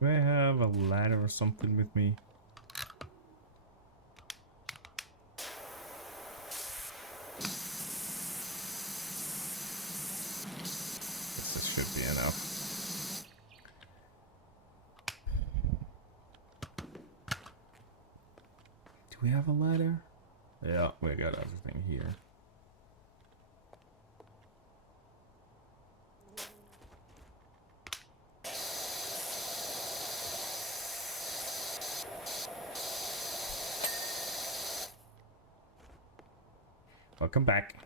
Do I have a ladder or something with me? This should be enough. Do we have a ladder? Yeah, we got everything here. Welcome back.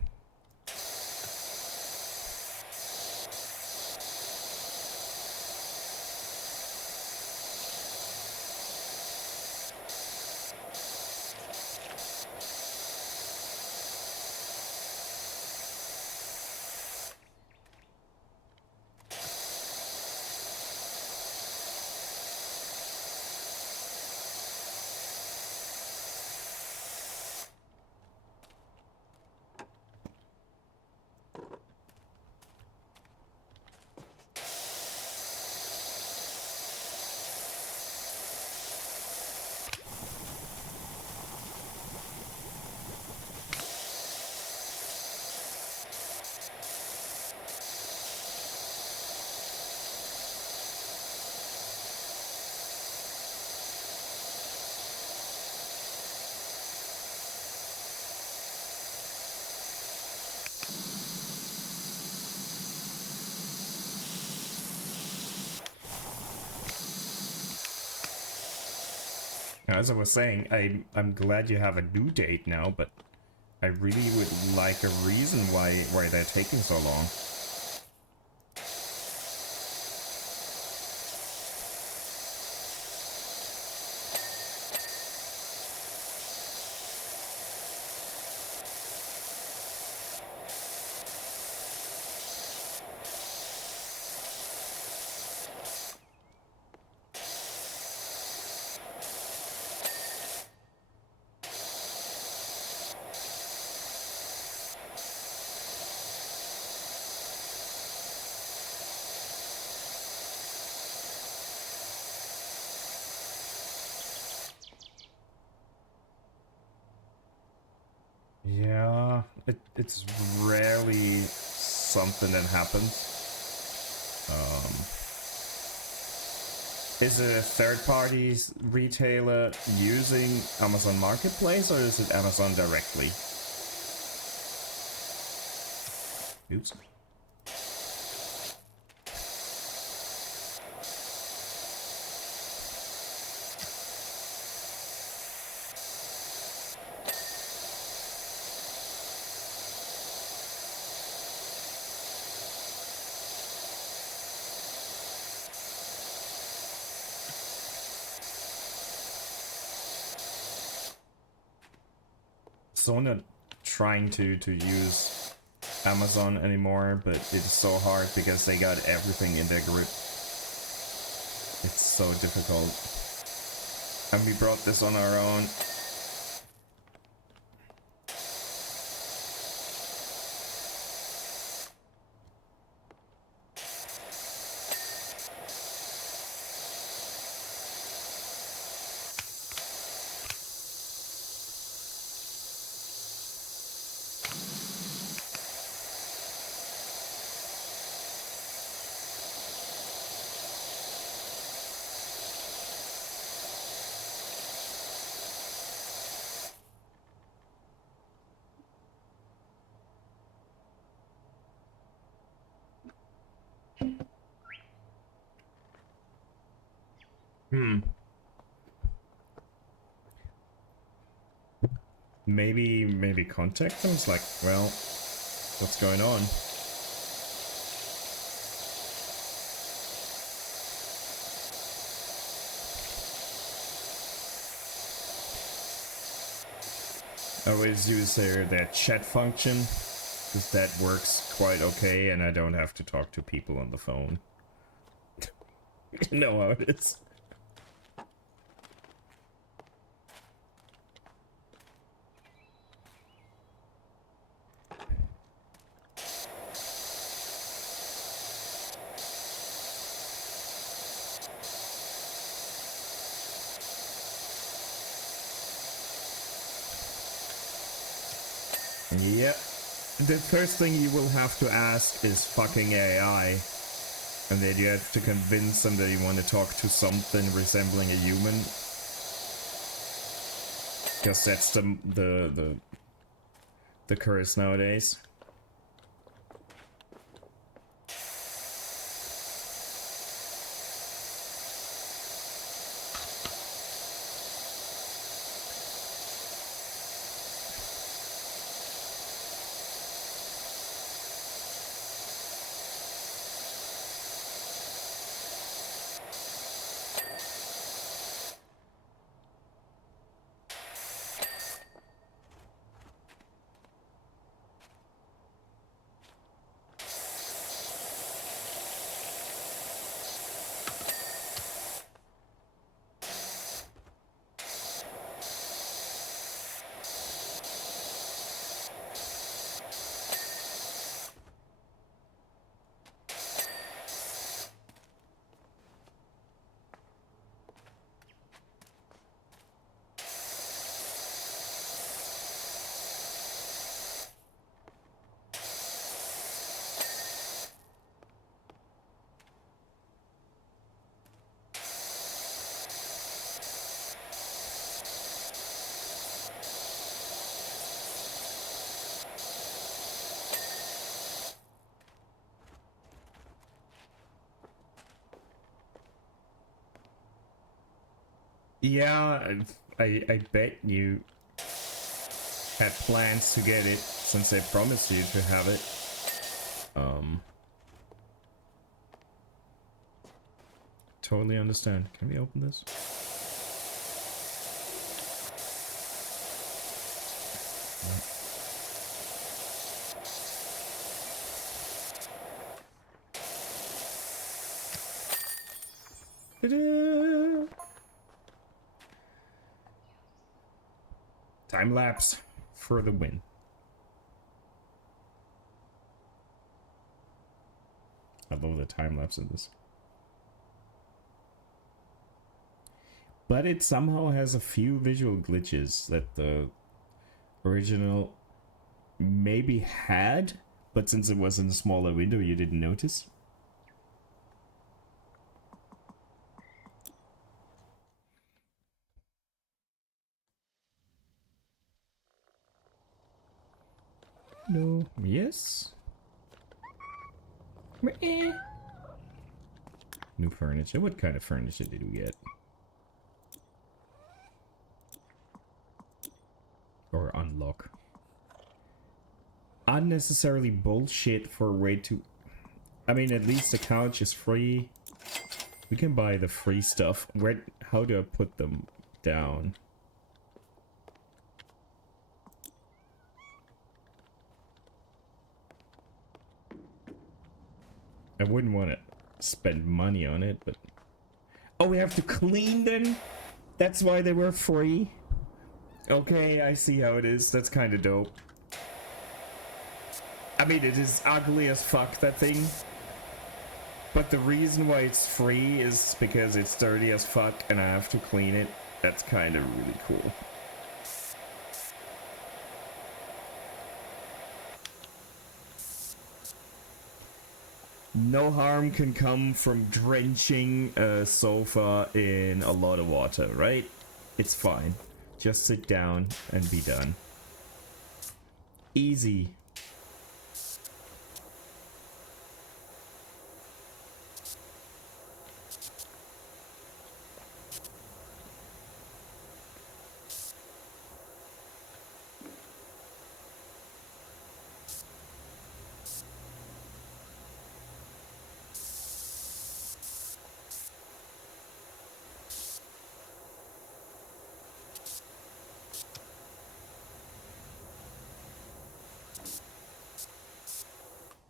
As I was saying, I'm glad you have a due date now, but I really would like a reason why they're taking so long. it's rarely something that happens. Is it a third-party retailer using Amazon Marketplace, or is it Amazon directly? Oops. So I'm not trying to use Amazon anymore, but it's so hard because they got everything in their group. It's so difficult. And we brought this on our own. Maybe contact them. It's like, well, what's going on? I always use their chat function, because that works quite okay, and I don't have to talk to people on the phone. You know how it is. Yep. The first thing you will have to ask is fucking AI. And then you have to convince them that you want to talk to something resembling a human. Because that's the curse nowadays. Yeah, I bet you had plans to get it since they promised you to have it. Totally understand. Can we open this? Ta-da! Time lapse for the win. I love the time lapse in this. But it somehow has a few visual glitches that the original maybe had, but since it was in a smaller window, you didn't notice. No. Yes. New furniture. What kind of furniture did we get? Or unlock? Unnecessarily bullshit for way too... I mean, at least the couch is free. We can buy the free stuff. Where? How do I put them down? I wouldn't want to spend money on it, but... Oh, we have to clean them? That's why they were free? Okay, I see how it is. That's kind of dope. I mean, it is ugly as fuck, that thing. But the reason why it's free is because it's dirty as fuck and I have to clean it. That's kind of really cool. No harm can come from drenching a sofa in a lot of water, right? It's fine. Just sit down and be done. Easy.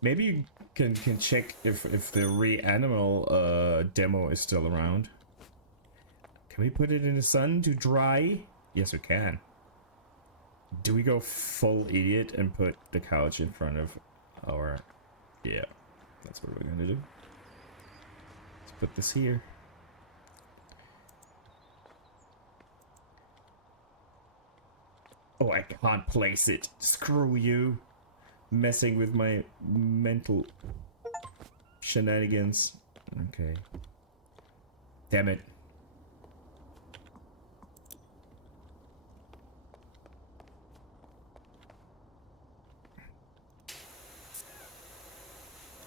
Maybe you can check if the Reanimal demo is still around. Can we put it in the sun to dry? Yes, we can. Do we go full idiot and put the couch in front of our... Yeah, that's what we're gonna do. Let's put this here. Oh, I can't place it. Screw you. Messing with my mental shenanigans. Okay. Damn it.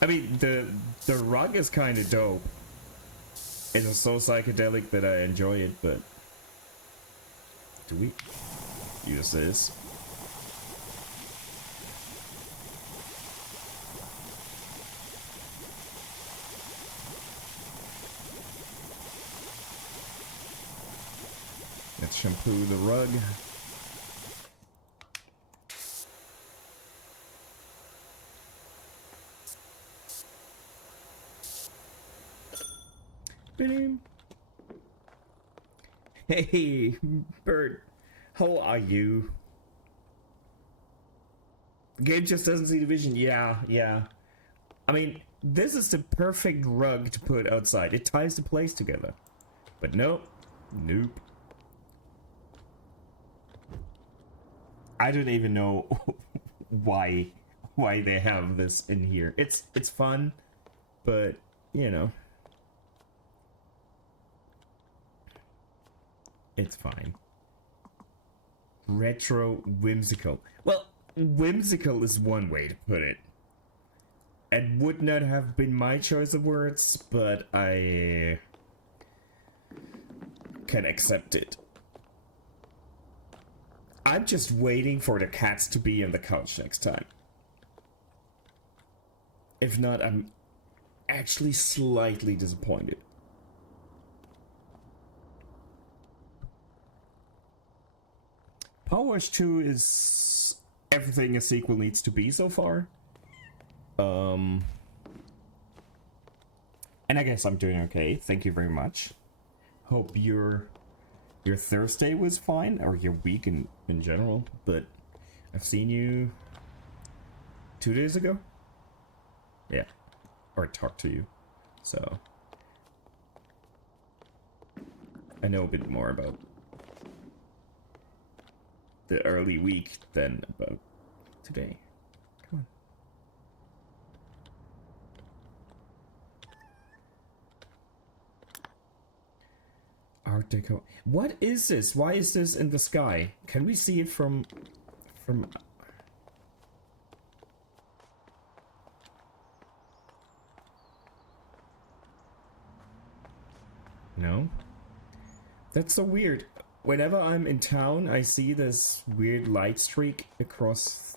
I mean, the rug is kind of dope. It's so psychedelic that I enjoy it, but... Do we use this? Let's shampoo the rug. Hey, Bert, how are you? The game just doesn't see the vision. Yeah. I mean, this is the perfect rug to put outside. It ties the place together. But nope. I don't even know why they have this in here. It's fun, but you know, it's fine. Retro whimsical. Well, whimsical is one way to put it. It would not have been my choice of words, but I can accept it. I'm just waiting for the cats to be on the couch next time. If not, I'm actually slightly disappointed. Power Wash 2 is everything a sequel needs to be so far. And I guess I'm doing okay. Thank you very much. Hope your Thursday was fine, or your week in general, but I've seen you 2 days ago? Yeah. Or talked to you. So I know a bit more about the early week than about today. Come on. Art Deco. What is this? Why is this in the sky? Can we see it from... No? That's so weird. Whenever I'm in town, I see this weird light streak across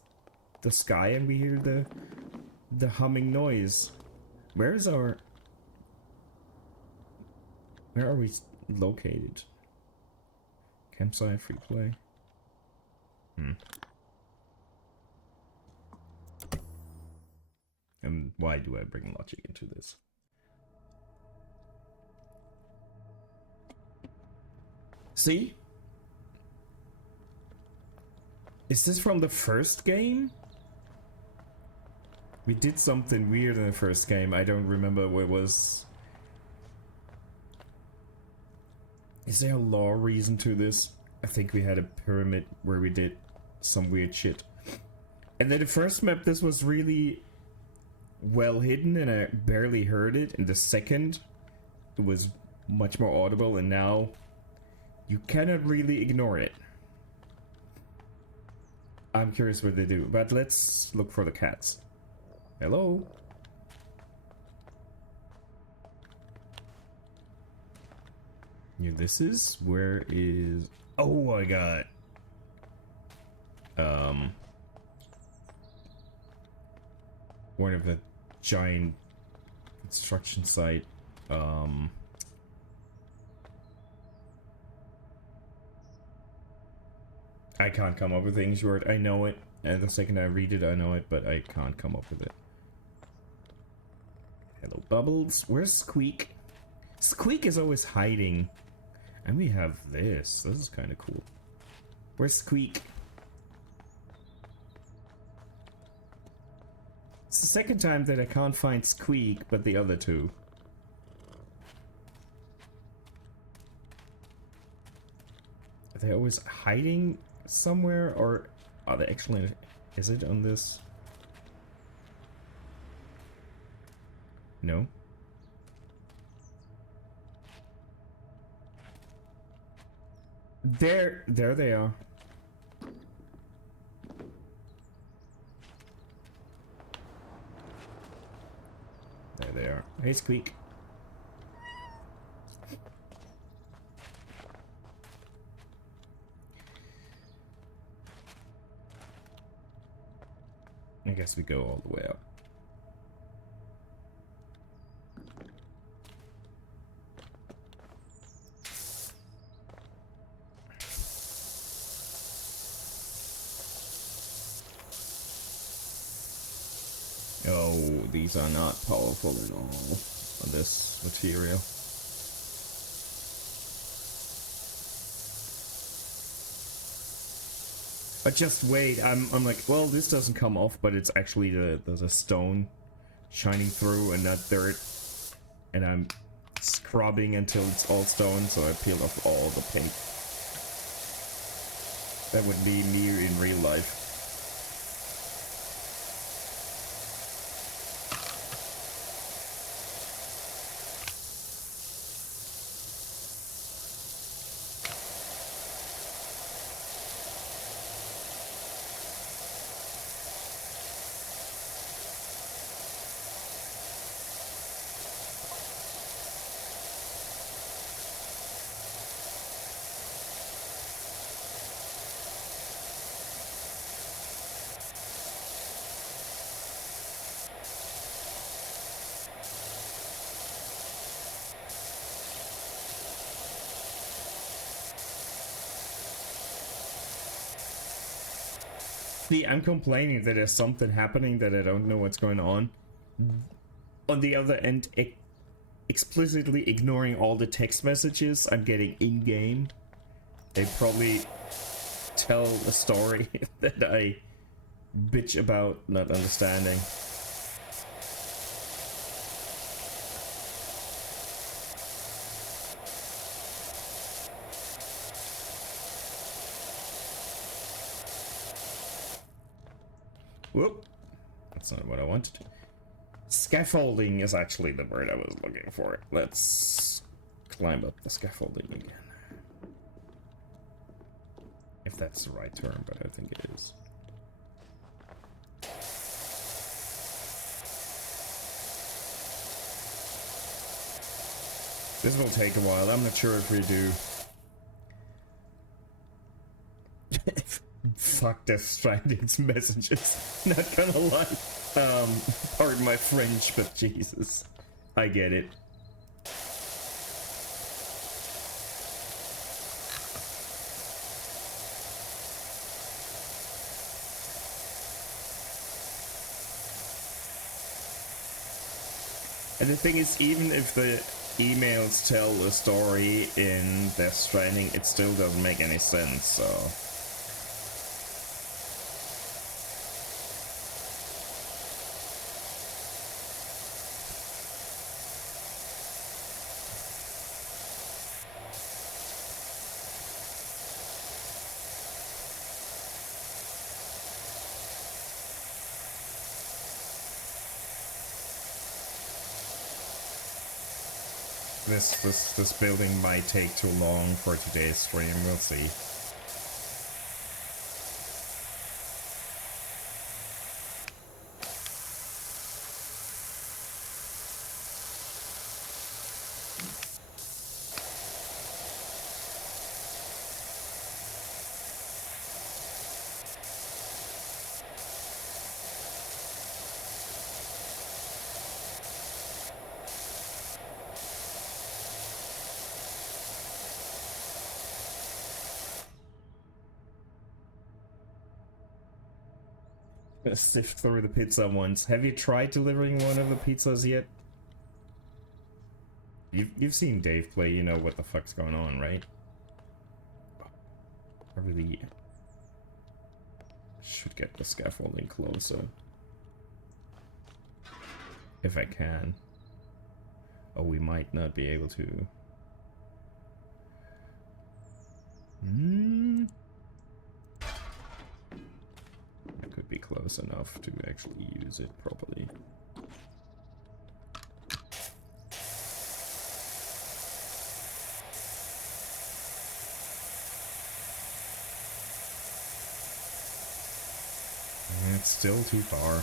the sky and we hear the humming noise. Where is our... Where are we located? Campsite, free play. And why do I bring logic into this? See? Is this from the first game? We did something weird in the first game. I don't remember what it was. Is there a law reason to this? I think we had a pyramid where we did some weird shit. And then the first map, this was really well hidden and I barely heard it. And the second, it was much more audible, and now you cannot really ignore it. I'm curious what they do, but let's look for the cats. Hello? Yeah, this is... Where is... Oh my god. One of the giant construction site. I can't come up with the English word. I know it, and the second I read it, I know it, but I can't come up with it. Hello, Bubbles. Where's Squeak? Squeak is always hiding. And we have this. This is kind of cool. Where's Squeak? It's the second time that I can't find Squeak, but the other two. Are they always hiding somewhere, or are they actually... Is it on this? No. There they are. There they are. Hey, Squeak. I guess we go all the way up. Oh, these are not powerful at all on this material. But just wait, I'm like, well, this doesn't come off, but it's actually there's a stone shining through and not dirt. And I'm scrubbing until it's all stone, so I peeled off all the paint. That would be me in real life. See, I'm complaining that there's something happening that I don't know what's going on. On the other end, explicitly ignoring all the text messages I'm getting in-game. They probably tell a story that I bitch about not understanding. Whoop. That's not what I wanted. Scaffolding is actually the word I was looking for. Let's climb up the scaffolding again. If that's the right term, but I think it is. This will take a while. I'm not sure if we do. Fuck Death Stranding's messages. Not gonna lie. Pardon my French, but Jesus. I get it. And the thing is, even if the emails tell a story in Death Stranding, it still doesn't make any sense, so... This building might take too long for today's stream, we'll see. Sift through the pizza once. Have you tried delivering one of the pizzas yet? You've seen Dave play, you know what the fuck's going on, right? I really should get the scaffolding closer. If I can. Oh, we might not be able to. I could be close enough to actually use it properly. It's still too far.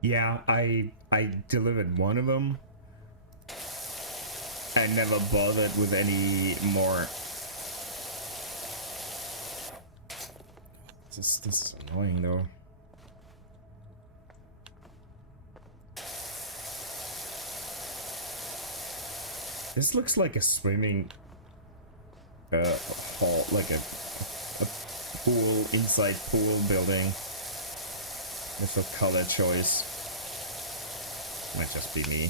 Yeah, I delivered one of them. I never bothered with any more. This is annoying though. This looks like a swimming hall, like a pool, inside pool building. With a color choice. Might just be me.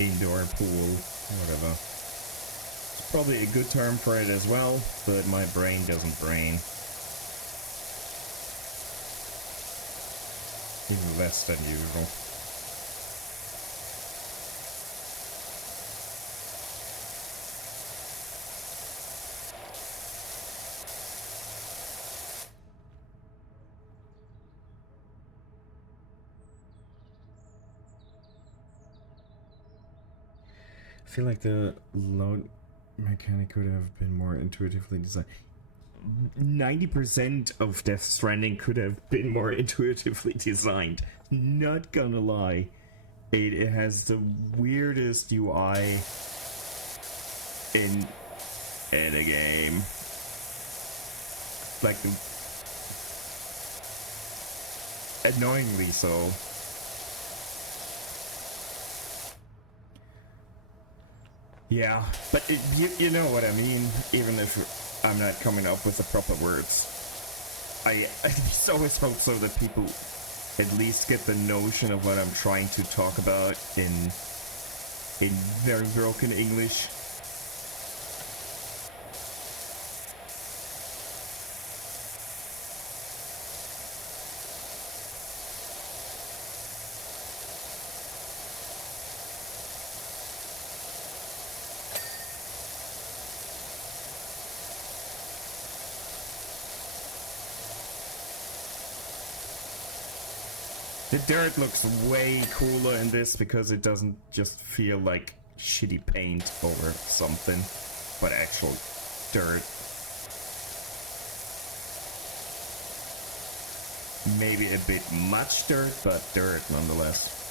Indoor pool, whatever. It's probably a good term for it as well, but my brain doesn't brain. Even less than usual. I feel like the load mechanic could have been more intuitively designed. 90% of Death Stranding could have been more intuitively designed. Not gonna lie. It has the weirdest UI in a game. Like, annoyingly so. Yeah, but you know what I mean, even if I'm not coming up with the proper words. I just always hope so that people at least get the notion of what I'm trying to talk about in very broken English. The dirt looks way cooler in this because it doesn't just feel like shitty paint over something, but actual dirt. Maybe a bit much dirt, but dirt nonetheless.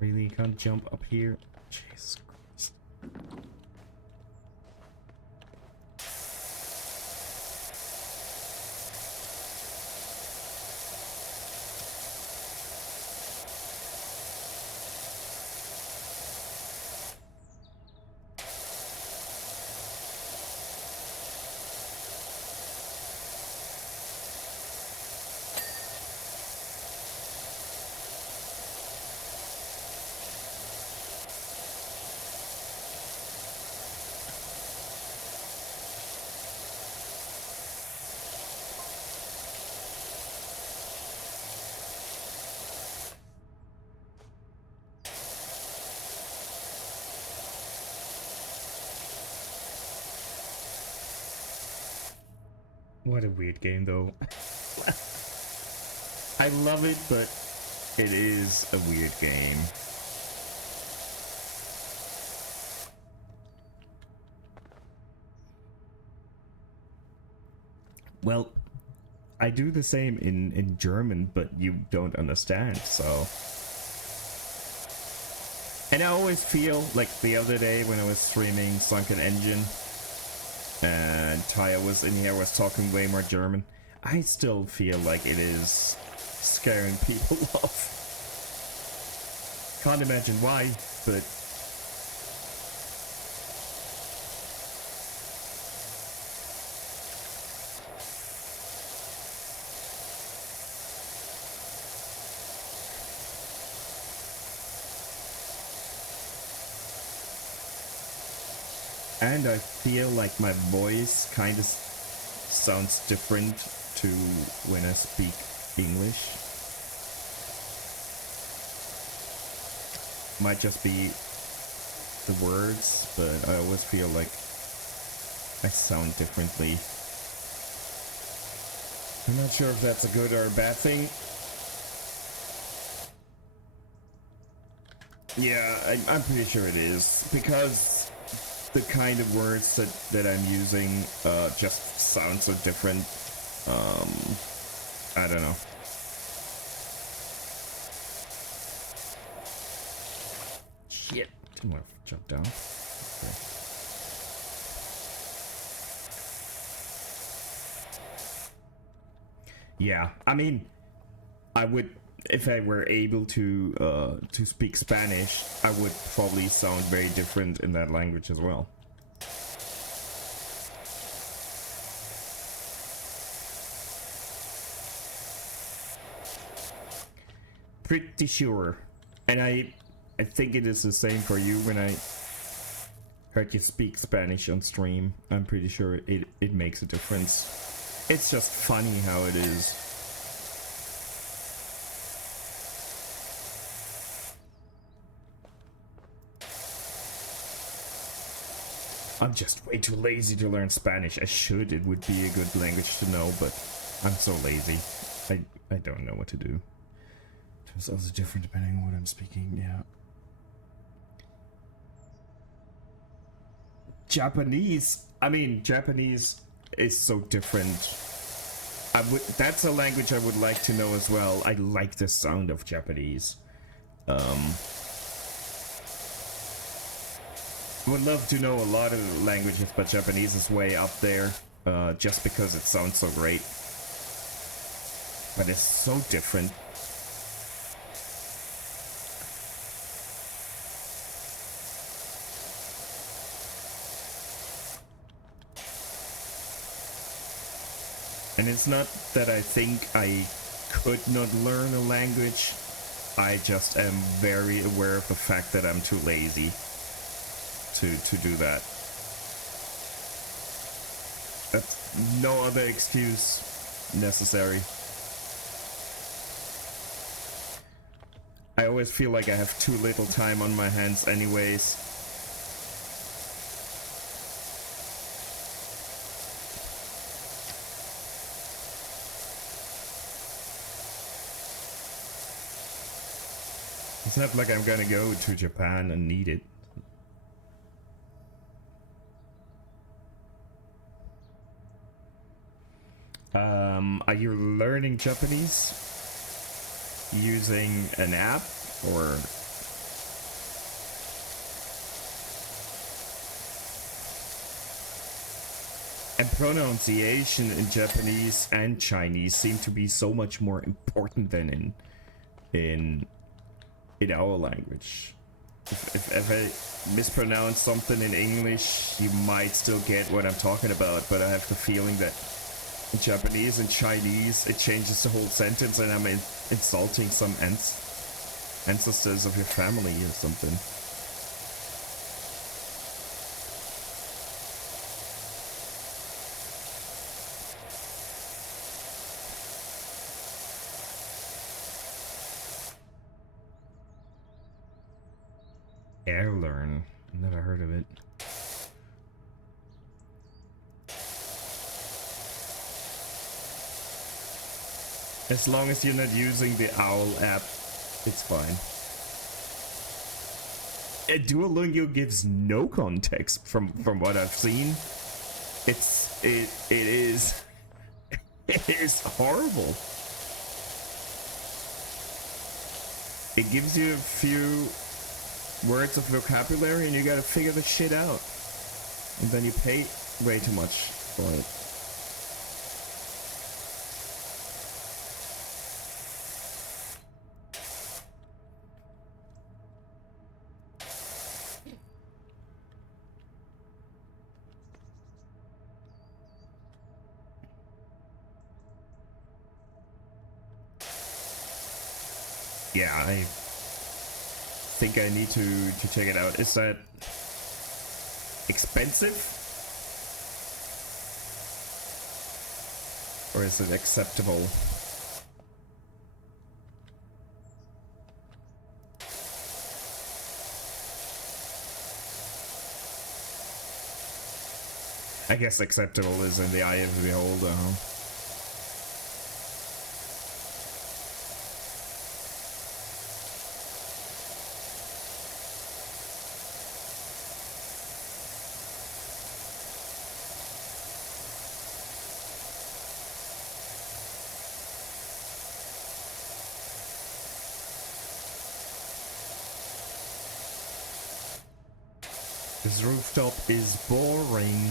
Really, can't jump up here? Jesus Christ. What a weird game, though. I love it, but it is a weird game. Well, I do the same in German, but you don't understand, so... And I always feel like the other day when I was streaming Sunken Engine, and Taya was in here, was talking way more German. I still feel like it is scaring people off. Can't imagine why, but... And I feel like my voice kind of sounds different to when I speak English. Might just be the words, but I always feel like I sound differently. I'm not sure if that's a good or a bad thing. Yeah, I'm pretty sure it is, because the kind of words that I'm using just sound so different. I don't know. Shit. Didn't want to jump down. Okay. Yeah, I mean, I would, if I were able to speak Spanish, I would probably sound very different in that language as well. Pretty sure. And I think it is the same for you when I heard you speak Spanish on stream. I'm pretty sure it makes a difference. It's just funny how it is. I'm just way too lazy to learn Spanish. I should. It would be a good language to know, but I'm so lazy. I don't know what to do. It's also different depending on what I'm speaking, yeah. Japanese. I mean, Japanese is so different. That's a language I would like to know as well. I like the sound of Japanese. Would love to know a lot of languages, but Japanese is way up there, just because it sounds so great. But it's so different. And it's not that I think I could not learn a language. I just am very aware of the fact that I'm too lazy to do that. That's no other excuse necessary. I always feel like I have too little time on my hands anyways. It's not like I'm gonna go to Japan and need it. Are you learning Japanese using an app or? And pronunciation in Japanese and Chinese seem to be so much more important than in our language. If I mispronounce something in English, you might still get what I'm talking about, but I have the feeling that in Japanese and Chinese, it changes the whole sentence and I'm insulting some ancestors of your family or something. Airlearn. Never heard of it. As long as you're not using the OWL app, it's fine. Duolingo gives no context from what I've seen. It is it is horrible. It gives you a few words of vocabulary and you gotta figure the shit out. And then you pay way too much for it. Yeah, I think I need to check it out. Is that expensive? Or is it acceptable? I guess acceptable is in the eye of the beholder, huh? This rooftop is boring.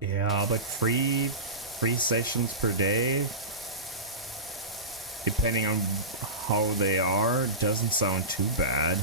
Yeah, but three sessions per day, depending on how they are, doesn't sound too bad.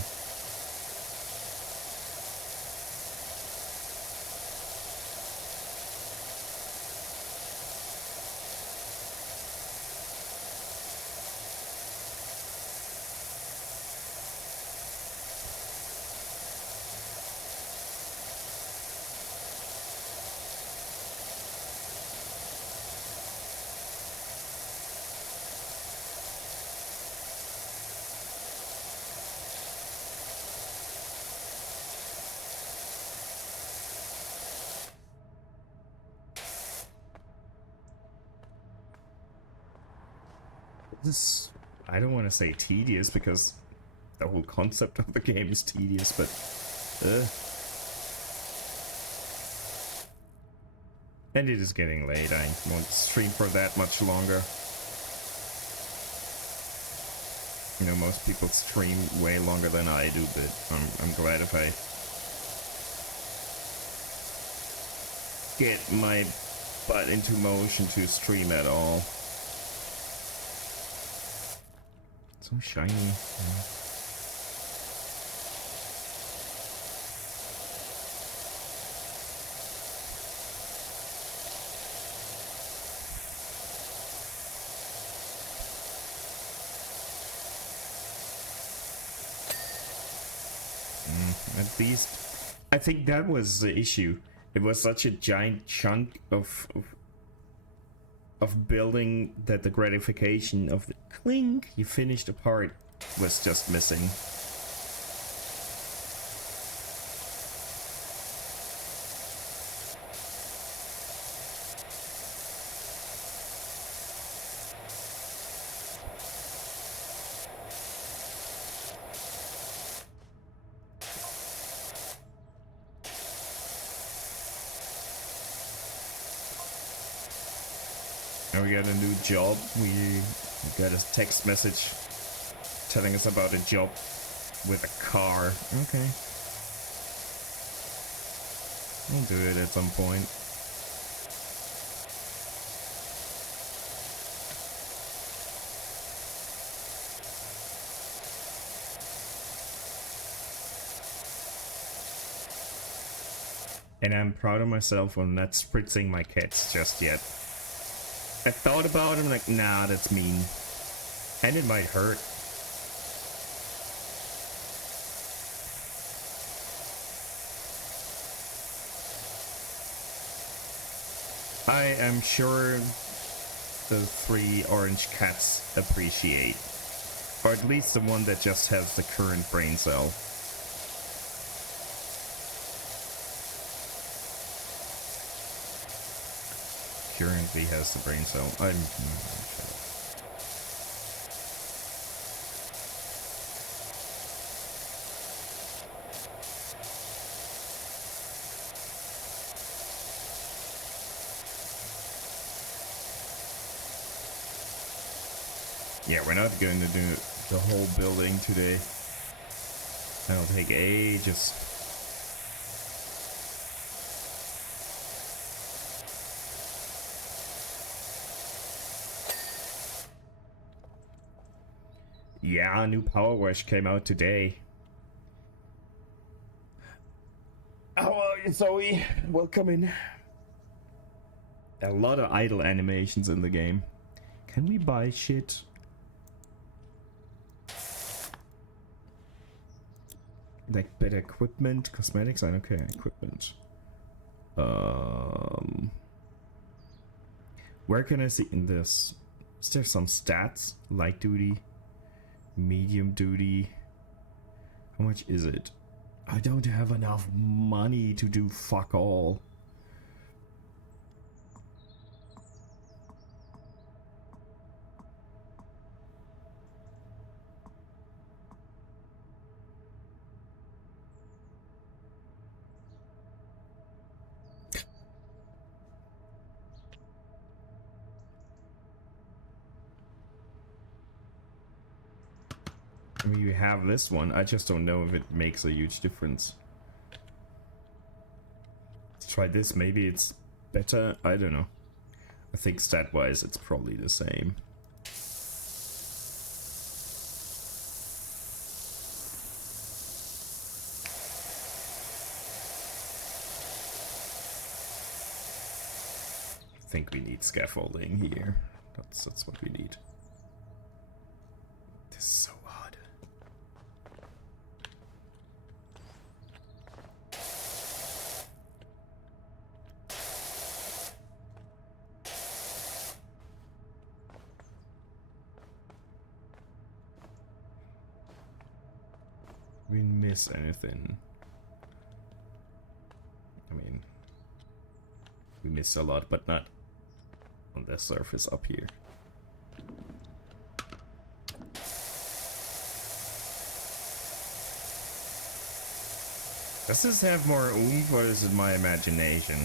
This, I don't want to say tedious because the whole concept of the game is tedious, but and it is getting late. I won't stream for that much longer. You know, most people stream way longer than I do, but I'm glad if I get my butt into motion to stream at all. So shiny. Yeah. At least, I think that was the issue. It was such a giant chunk of building that the gratification of the clink, you finished a part, was just missing. Now we got a new job. We got a text message telling us about a job with a car. Okay. We'll do it at some point. And I'm proud of myself for not spritzing my cats just yet. I thought about it, I'm like, nah, that's mean. And it might hurt. I am sure the 3 orange cats appreciate. Or at least the one that just has the current brain cell. Currently has the brain cell. Yeah, we're not going to do the whole building today. That'll take ages. Yeah, new Power Wash came out today. How are you, Zoe? Welcome in. A lot of idle animations in the game. Can we buy shit? Like better equipment, cosmetics? I don't care. Equipment. Where can I see in this? Is there some stats? Light duty, medium duty. How much is it? I don't have enough money to do fuck all. I mean, you have this one. I just don't know if it makes a huge difference. Let's try this. Maybe it's better. I don't know. I think stat-wise, it's probably the same. I think we need scaffolding here. That's what we need. This is so odd. We miss anything? I mean, we miss a lot, but not on the surface up here. Does this have more oomph or is it my imagination?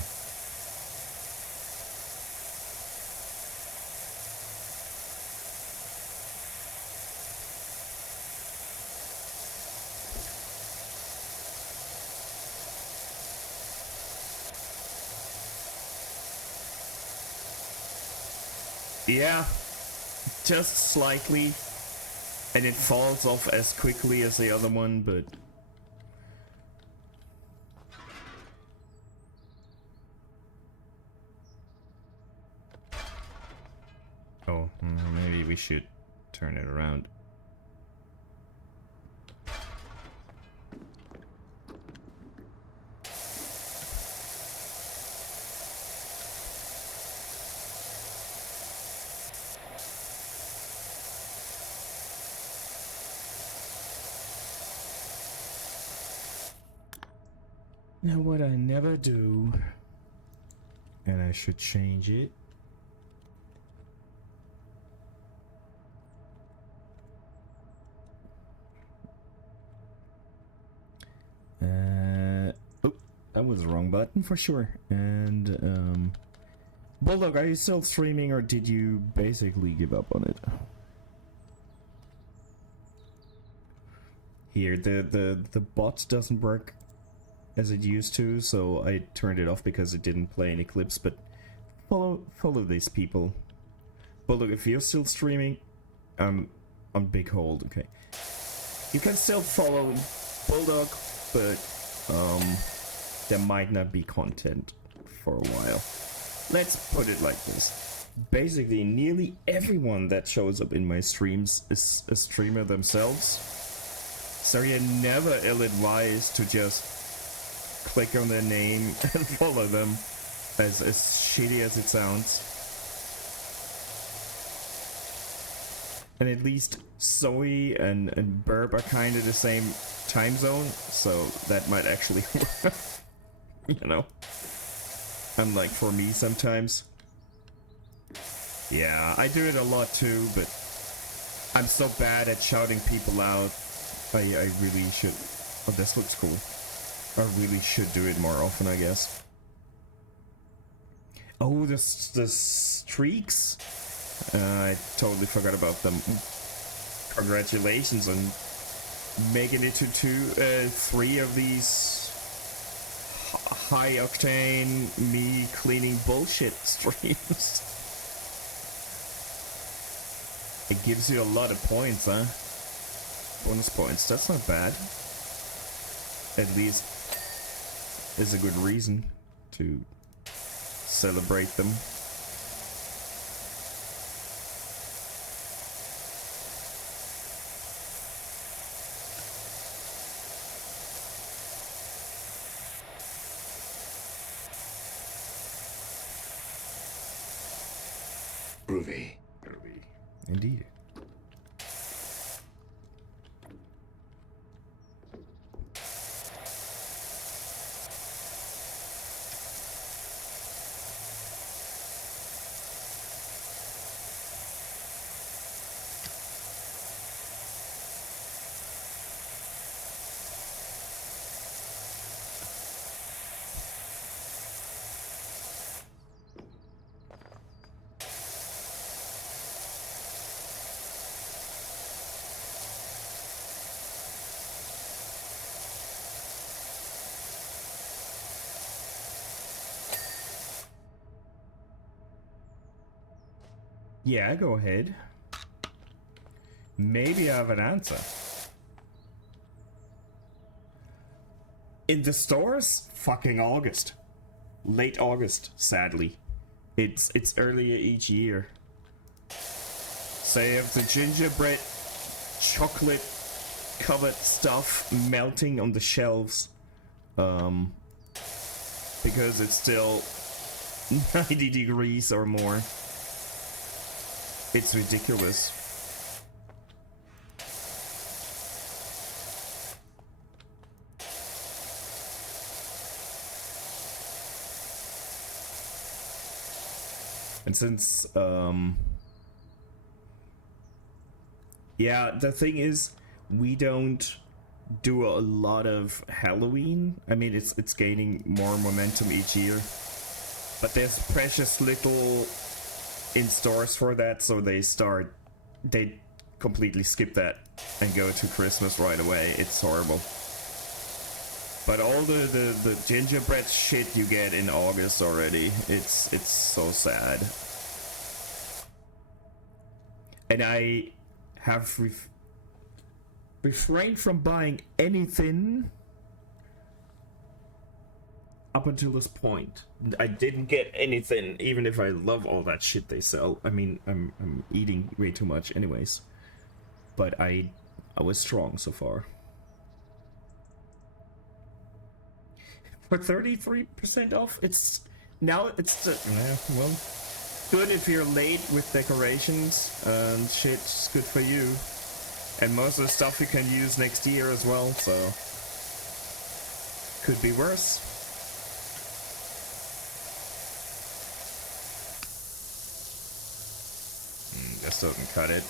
Yeah, just slightly. And it falls off as quickly as the other one, but... Oh, maybe we should turn it around. Now what I never do, and I should change it. Oh, that was the wrong button for sure. And Bulldog, are you still streaming or did you basically give up on it? Here, the bot doesn't work as it used to, so I turned it off because it didn't play any clips, but follow these people. Bulldog, if you're still streaming, I'm on big hold, okay. You can still follow Bulldog, but there might not be content for a while. Let's put it like this. Basically, nearly everyone that shows up in my streams is a streamer themselves. So you're never ill-advised to just click on their name and follow them, as shitty as it sounds. And at least Zoe and Burb are kind of the same time zone, so that might actually work. You know? Unlike for me sometimes. Yeah, I do it a lot too, but I'm so bad at shouting people out. I really should... Oh, this looks cool. I really should do it more often, I guess. Oh, the streaks? I totally forgot about them. Congratulations on making it to 3 of these high octane me cleaning bullshit streams. It gives you a lot of points, huh? Bonus points, that's not bad. At least is a good reason to celebrate them. Groovy. Indeed. Yeah, go ahead. Maybe I have an answer. In the stores? Fucking August. Late August, sadly. It's earlier each year. So you have the gingerbread chocolate covered stuff melting on the shelves. Because it's still 90 degrees or more. It's ridiculous. And since, yeah, the thing is, we don't do a lot of Halloween. I mean, it's gaining more momentum each year, but there's precious little in stores for that, so they completely skip that and go to Christmas right away. It's horrible. But all the gingerbread shit you get in August already, it's so sad. And I have refrained from buying anything up until this point. I didn't get anything, even if I love all that shit they sell. I mean, I'm eating way too much anyways. But I was strong so far. For 33% off, it's well, good if you're late with decorations and shit. It's good for you. And most of the stuff you can use next year as well, so could be worse. Just doesn't cut it.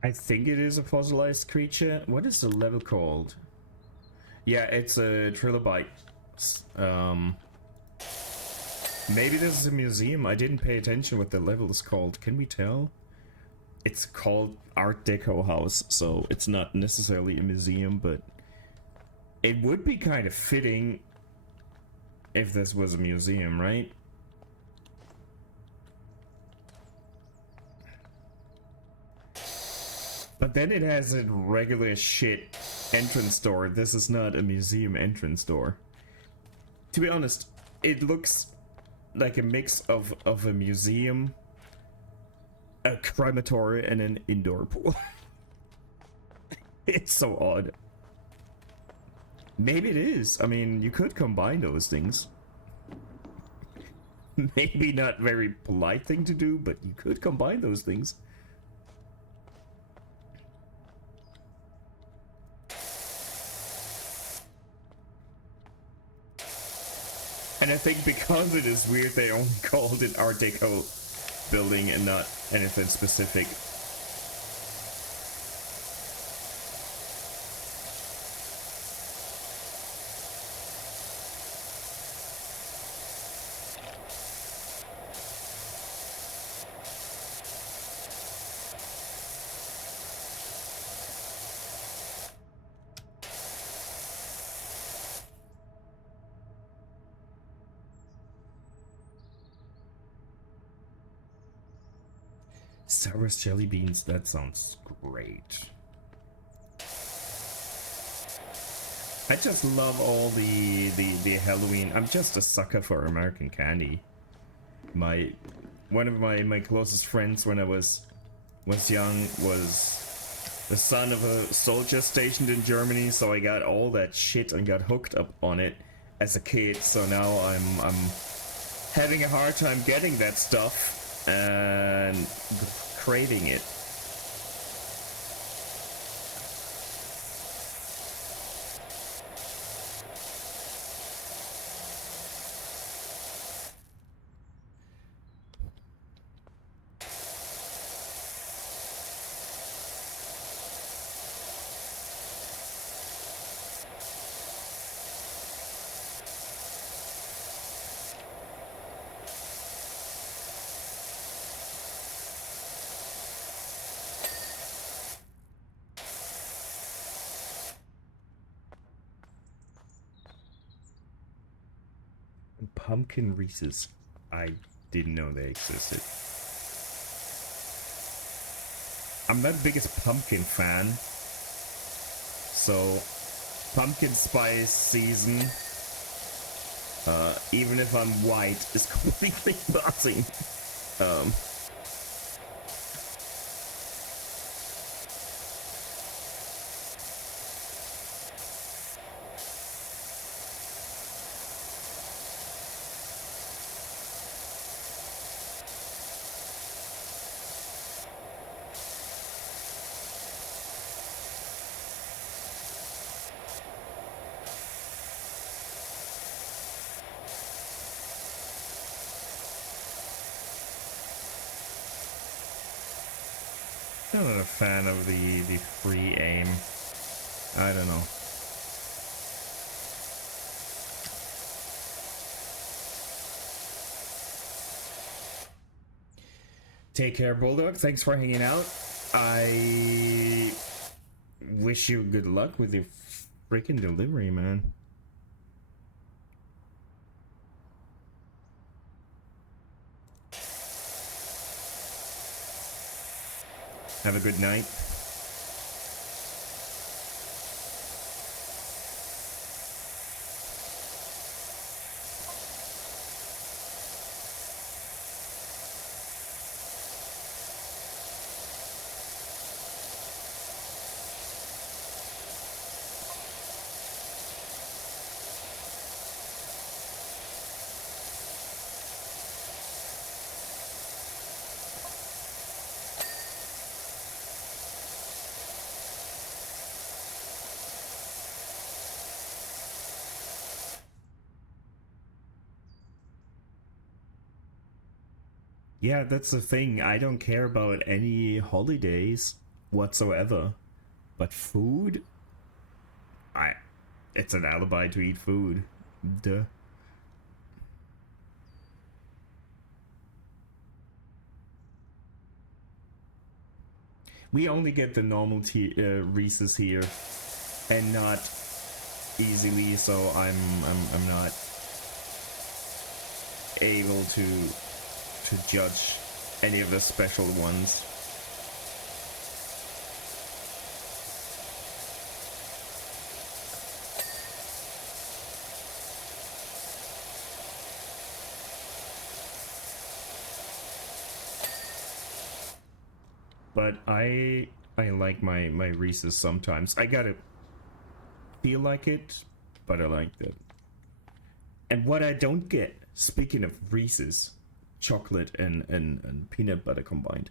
I think it is a fossilized creature. What is the level called? Yeah, it's a trilobite. Maybe this is a museum. I didn't pay attention what the level is called. Can we tell? It's called Art Deco House, so it's not necessarily a museum, but it would be kind of fitting if this was a museum, right? But then it has a regular shit entrance door. This is not a museum entrance door. To be honest, it looks like a mix of a museum, a crematory, and an indoor pool. It's so odd. Maybe it is. I mean, you could combine those things. Maybe not very polite thing to do, but you could combine those things. And I think because it is weird, they only called it Art Deco building and not anything specific. Starburst jelly beans, that sounds great. I just love all the Halloween. I'm just a sucker for American candy. One of my closest friends when I was young was the son of a soldier stationed in Germany, so I got all that shit and got hooked up on it as a kid. So now I'm having a hard time getting that stuff and craving it. Pumpkin Reese's. I didn't know they existed. I'm not the biggest pumpkin fan, so pumpkin spice season, even if I'm white, is completely nothing. still not a fan of the free aim. I don't know. Take care, Bulldog. Thanks for hanging out. I wish you good luck with your freaking delivery, man. Have a good night. Yeah, that's the thing. I don't care about any holidays whatsoever. But food? It's an alibi to eat food. Duh. We only get the normal Reese's here, and not easily, so I'm not able to judge any of the special ones. But I like my Reese's sometimes. I gotta feel like it, but I like it. And what I don't get, speaking of Reese's, chocolate and peanut butter combined,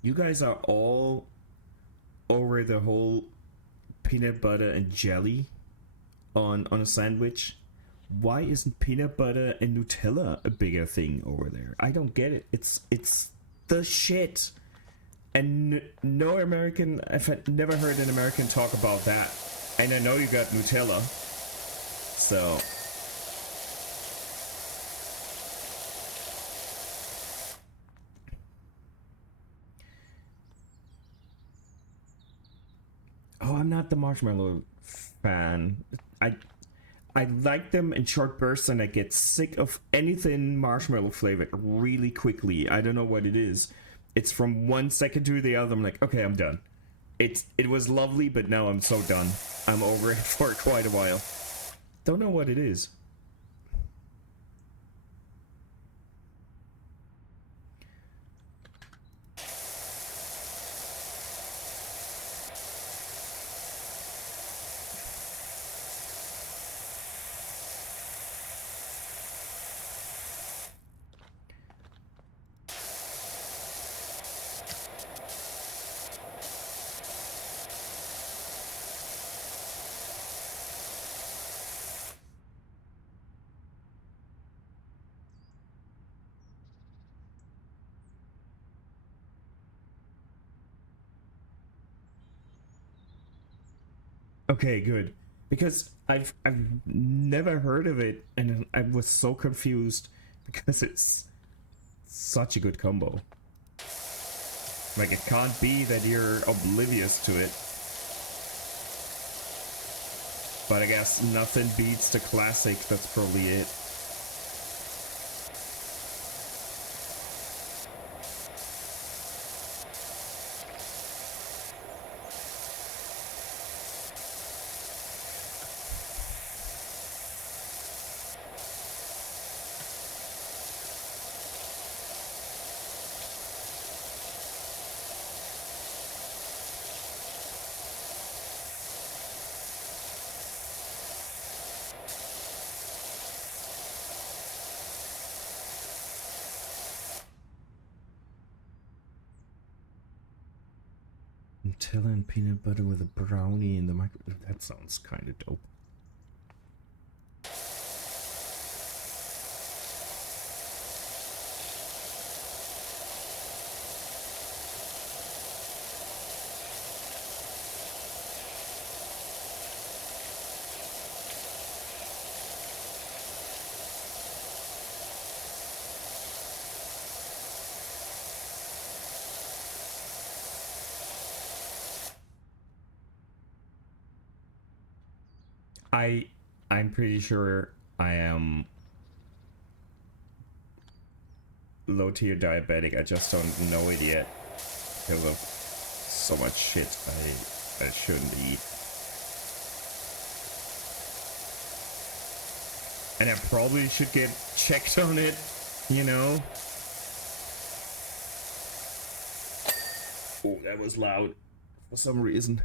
you guys are all over the whole peanut butter and jelly on a sandwich. Why isn't peanut butter and Nutella a bigger thing over there? I don't get it. It's the shit. And no American, I've never heard an American talk about that. And I know you got Nutella, so. Oh, I'm not the marshmallow fan. I like them in short bursts, and I get sick of anything marshmallow flavored really quickly. I don't know what it is. It's from 1 second to the other. I'm like, okay, I'm done. It was lovely, but now I'm so done. I'm over it for quite a while. Don't know what it is. Okay, good. Because I've never heard of it, and I was so confused because it's such a good combo. Like, it can't be that you're oblivious to it. But I guess nothing beats the classic, that's probably it. Nutella and peanut butter with a brownie in the microwave. That sounds kind of dope. I'm pretty sure I am low tier diabetic. I just don't know it yet because of so much shit I shouldn't eat. And I probably should get checked on it, you know? Oh, that was loud for some reason.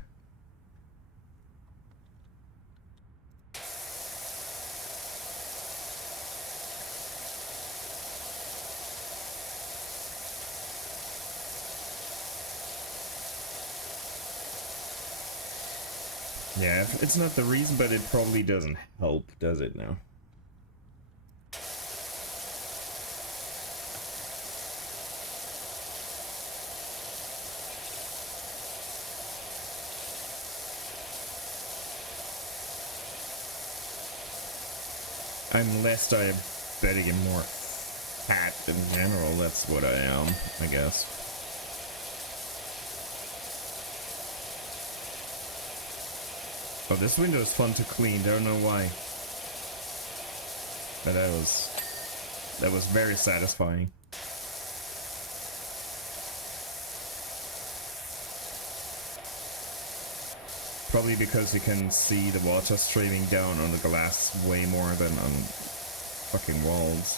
Yeah, it's not the reason, but it probably doesn't help, does it now? I'm less diabetic and more fat in general. That's what I am, I guess. Oh, this window is fun to clean. Don't know why, but that was very satisfying. Probably because you can see the water streaming down on the glass way more than on fucking walls.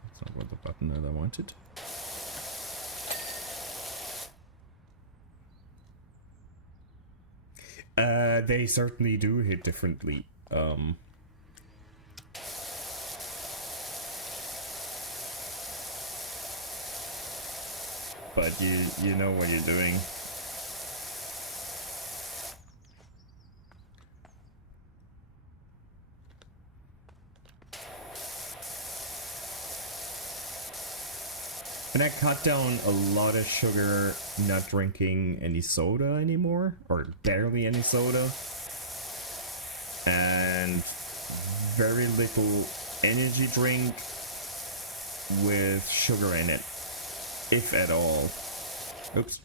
That's not what the button that I wanted. They certainly do hit differently. But you know what you're doing. And I cut down a lot of sugar, not drinking any soda anymore, or barely any soda. And very little energy drink with sugar in it, if at all. Oops.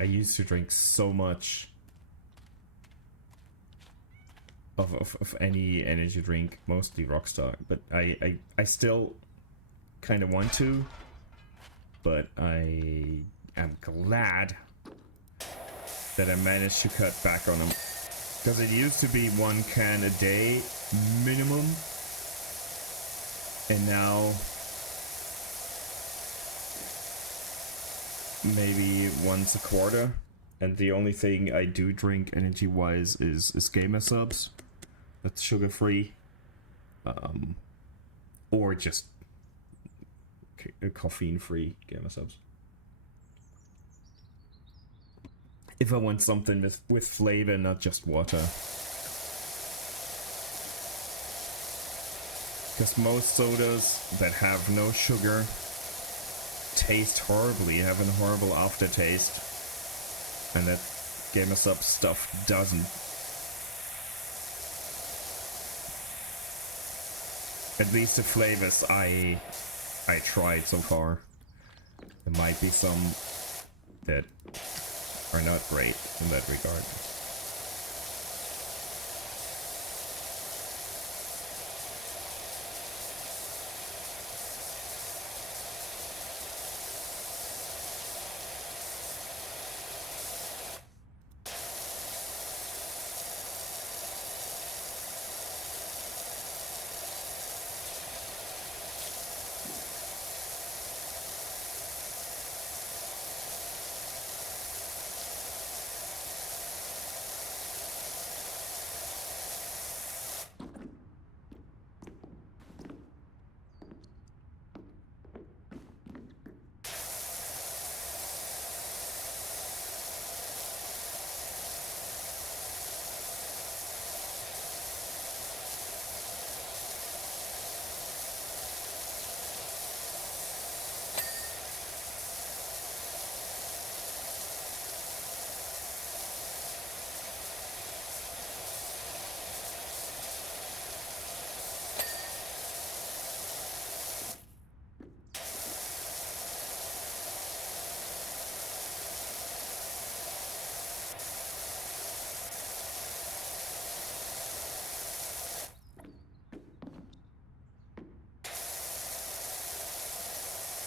I used to drink so much of any energy drink, mostly Rockstar, but I still kind of want to, but I am glad that I managed to cut back on them, because it used to be 1 can a day minimum, and now maybe once a quarter. And the only thing I do drink energy wise is Gamer Subs. That's sugar free, or just caffeine free Gamer Subs. If I want something with flavor, not just water. Because most sodas that have no sugar taste horribly, have a horrible aftertaste, and that Gamer Subs stuff doesn't. At least the flavors I tried so far. There might be some that are not great in that regard.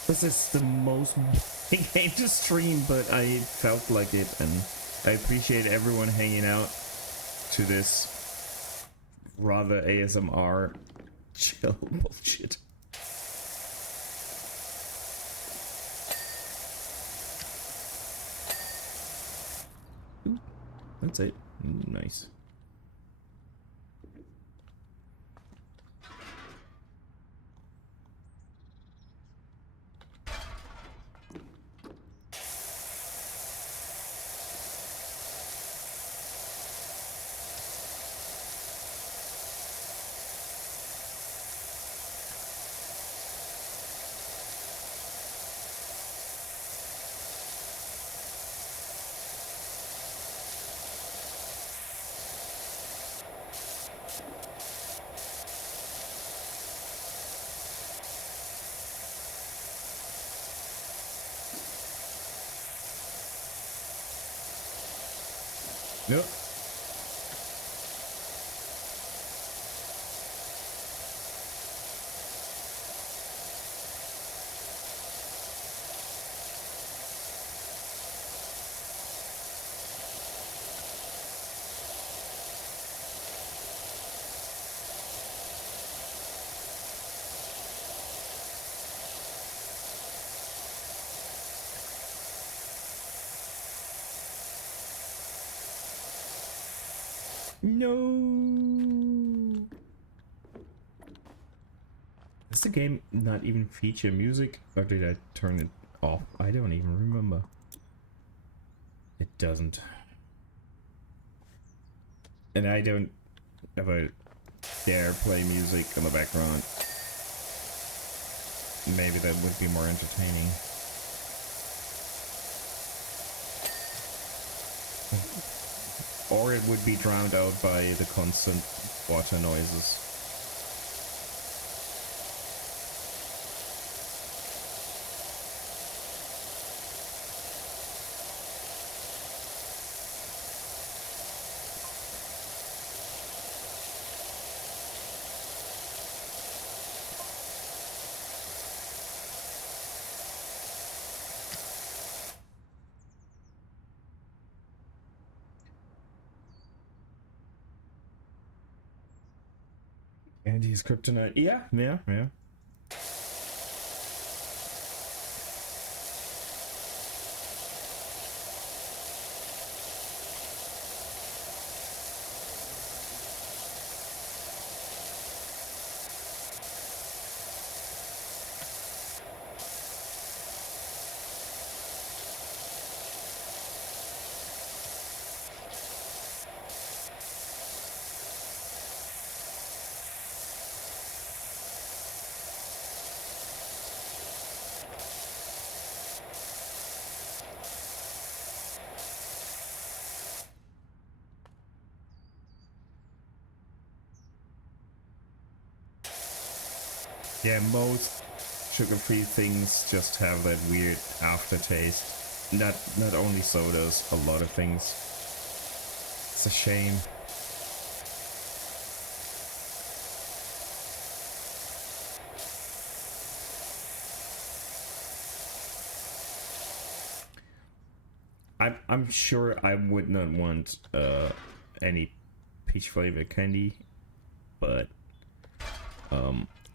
This is the most boring game to stream, but I felt like it, and I appreciate everyone hanging out to this rather ASMR chill bullshit. Ooh, that's it. Nice. Yep. No. Does the game not even feature music, or did I turn it off? I don't even remember. It doesn't. And I don't ever dare play music in the background. Maybe that would be more entertaining. Or it would be drowned out by the constant water noises. And he's kryptonite. Yeah. Yeah, most sugar-free things just have that weird aftertaste. Not only sodas, a lot of things. It's a shame. I'm sure I would not want any peach flavored candy, but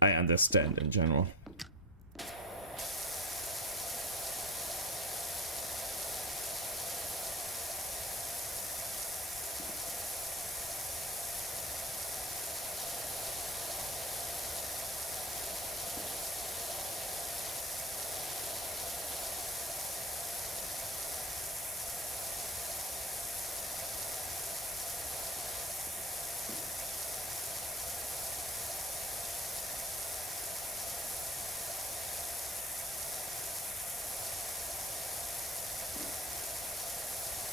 I understand in general.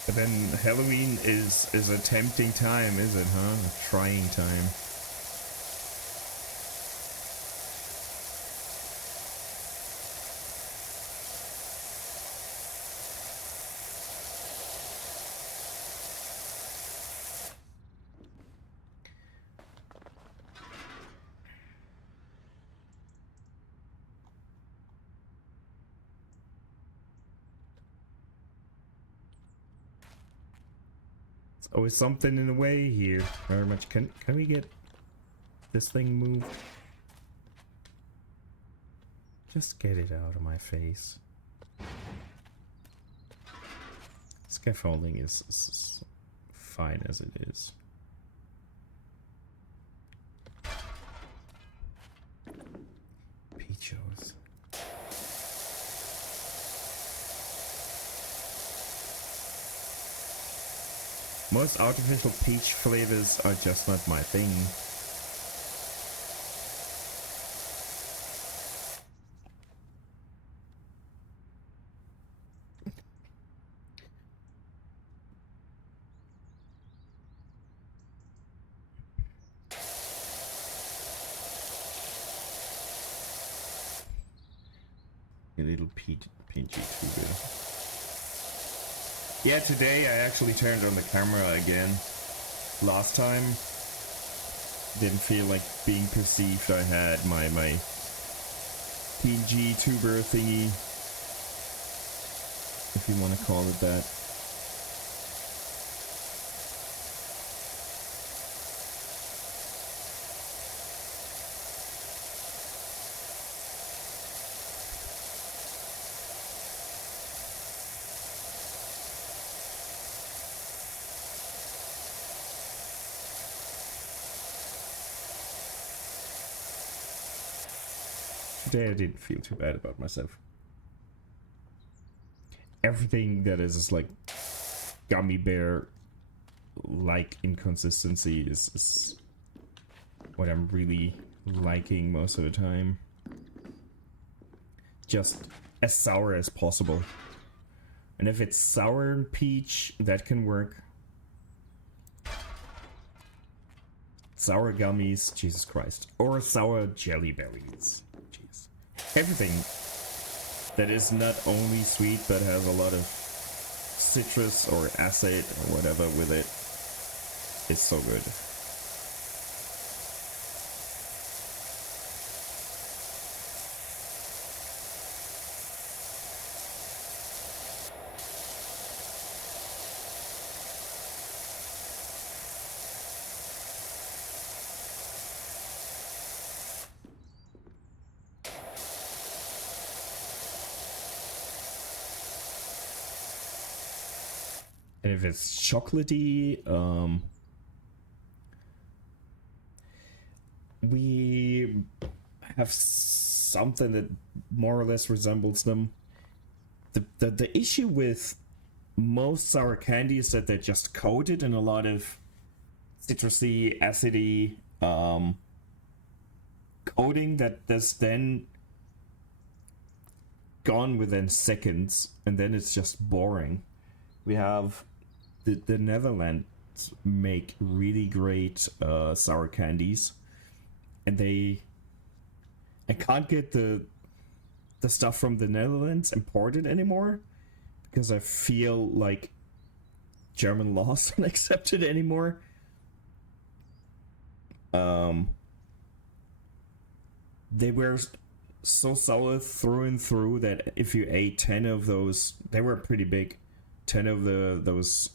But then Halloween is a tempting time, is it, huh? A trying time. There's always something in the way here. Very much. Can we get this thing moved? Just get it out of my face. Scaffolding is fine as it is. Peachos. Most artificial peach flavors are just not my thing. A little pinchy tuber. Yeah, today I actually turned on the camera again. Last time didn't feel like being perceived. I had my PNG tuber thingy, if you want to call it that. Today I didn't feel too bad about myself. Everything that is like gummy bear like inconsistency is what I'm really liking most of the time. Just as sour as possible. And if it's sour and peach, that can work. Sour gummies, Jesus Christ. Or sour jelly berries. Jeez. Everything that is not only sweet but has a lot of citrus or acid or whatever with it is so good. And if it's chocolatey, we have something that more or less resembles them. The issue with most sour candy is that they're just coated in a lot of citrusy, acidy coating that's then gone within seconds, and then it's just boring. We have the Netherlands make really great sour candies, and I can't get the stuff from the Netherlands imported anymore because I feel like German laws don't accept it anymore. They were so sour through and through that if you ate 10 of those, they were pretty big, 10 of those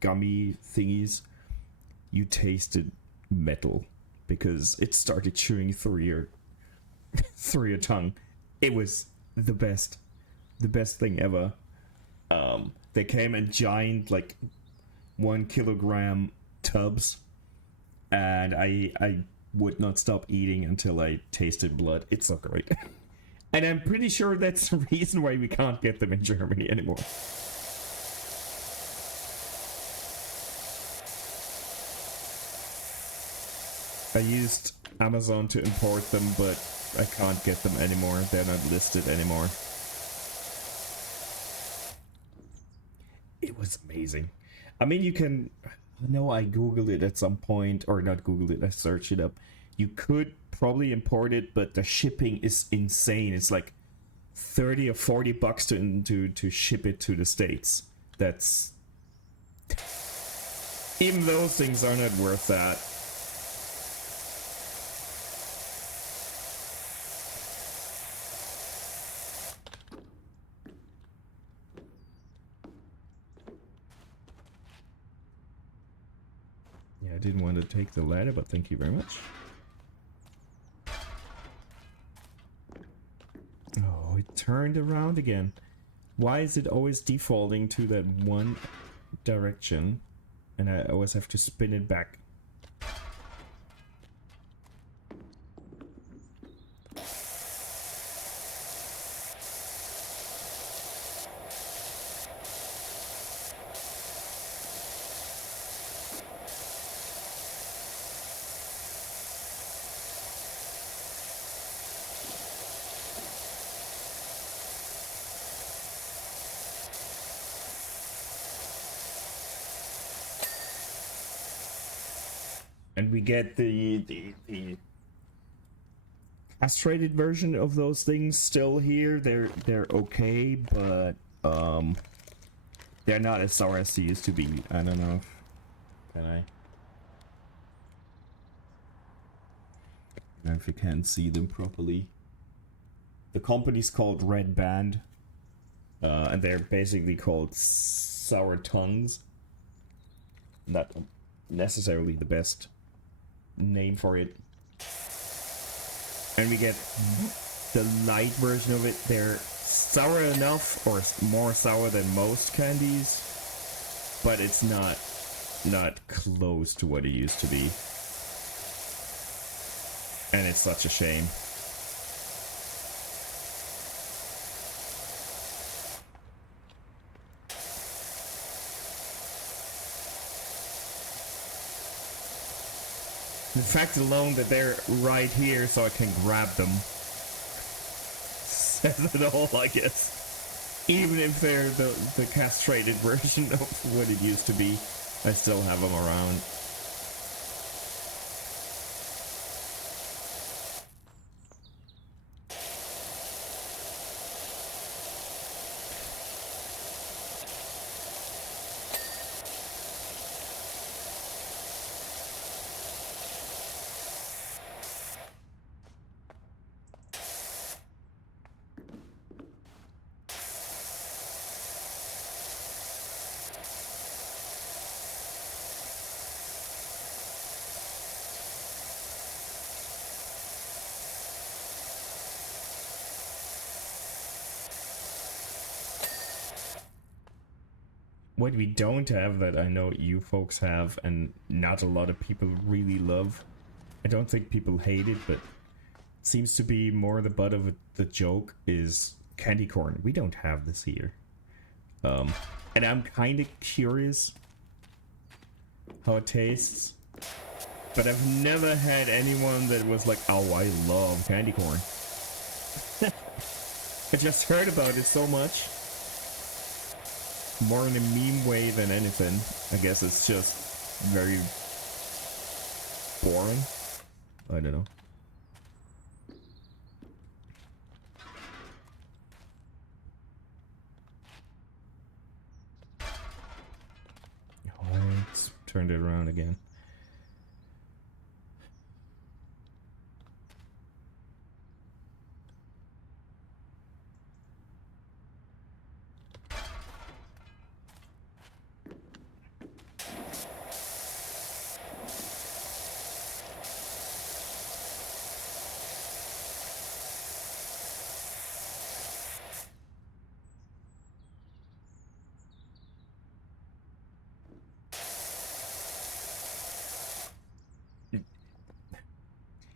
gummy thingies, you tasted metal because it started chewing through your tongue. It was the best thing ever. They came in giant, like 1 kilogram tubs, and I would not stop eating until I tasted blood. It's so great. And I'm pretty sure that's the reason why we can't get them in Germany anymore. I used Amazon to import them, but I can't get them anymore. They're not listed anymore. It was amazing. I mean, you can... I know I googled it at some point, or not googled it, I searched it up. You could probably import it, but the shipping is insane. It's like 30 or 40 bucks to ship it to the States. That's... Even those things are not worth that. didn't want to take the ladder, but thank you very much. Oh, it turned around again. Why is it always defaulting to that one direction? And I always have to spin it back. And we get the castrated version of those things still here. They're okay, but they're not as sour as they used to be. I don't know. Can I? I don't know if you can't see them properly. The company's called Red Band, and they're basically called sour tongues. Not necessarily the best name for it. And we get the light version of it. They're sour enough, or more sour than most candies, but it's not close to what it used to be. And it's such a shame. The fact alone that they're right here so I can grab them says it all, I guess. Even if they're the castrated version of what it used to be, I still have them around. What we don't have that I know you folks have and not a lot of people really love, I don't think people hate it, but it seems to be more the butt of the joke, is candy corn. We don't have this here. And I'm kind of curious how it tastes, but I've never had anyone that was like, oh, I love candy corn. I just heard about it so much. More in a meme way than anything. I guess it's just very boring. I don't know. Let's turn it around again.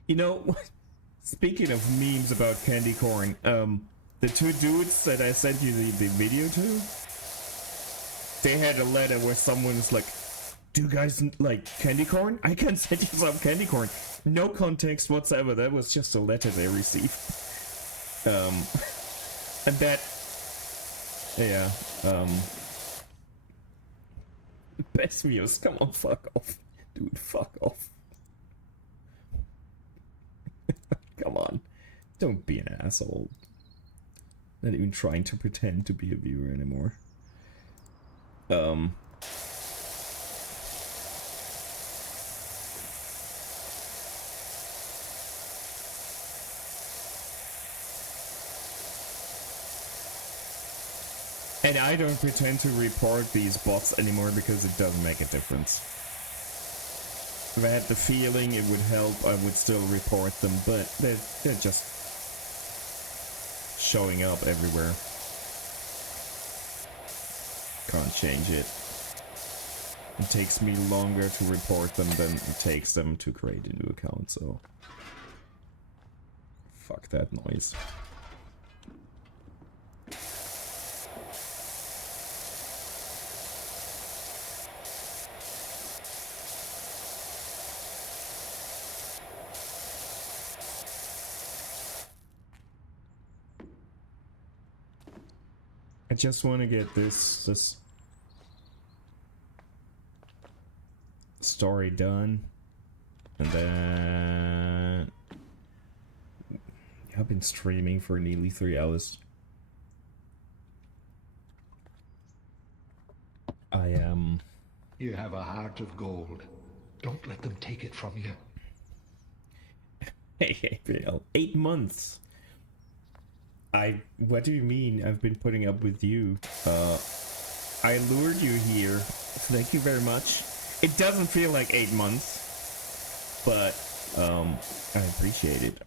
You know, speaking of memes about candy corn, the two dudes that I sent you the video to, they had a letter where someone's like, do you guys like candy corn? I can send you some candy corn. No context whatsoever. That was just a letter they received. And that, yeah, best views. Come on, fuck off. Dude, fuck off. Come on. Don't be an asshole. Not even trying to pretend to be a viewer anymore. And I don't pretend to report these bots anymore because it doesn't make a difference. If I had the feeling it would help, I would still report them, but they're just showing up everywhere. Can't change it. It takes me longer to report them than it takes them to create a new account, so... Fuck that noise. I just want to get this story done, and then I've been streaming for nearly 3 hours. I am. You have a heart of gold. Don't let them take it from you. Hey, Bill. 8 months. What do you mean? I've been putting up with you. I lured you here. Thank you very much. It doesn't feel like 8 months, but I appreciate it.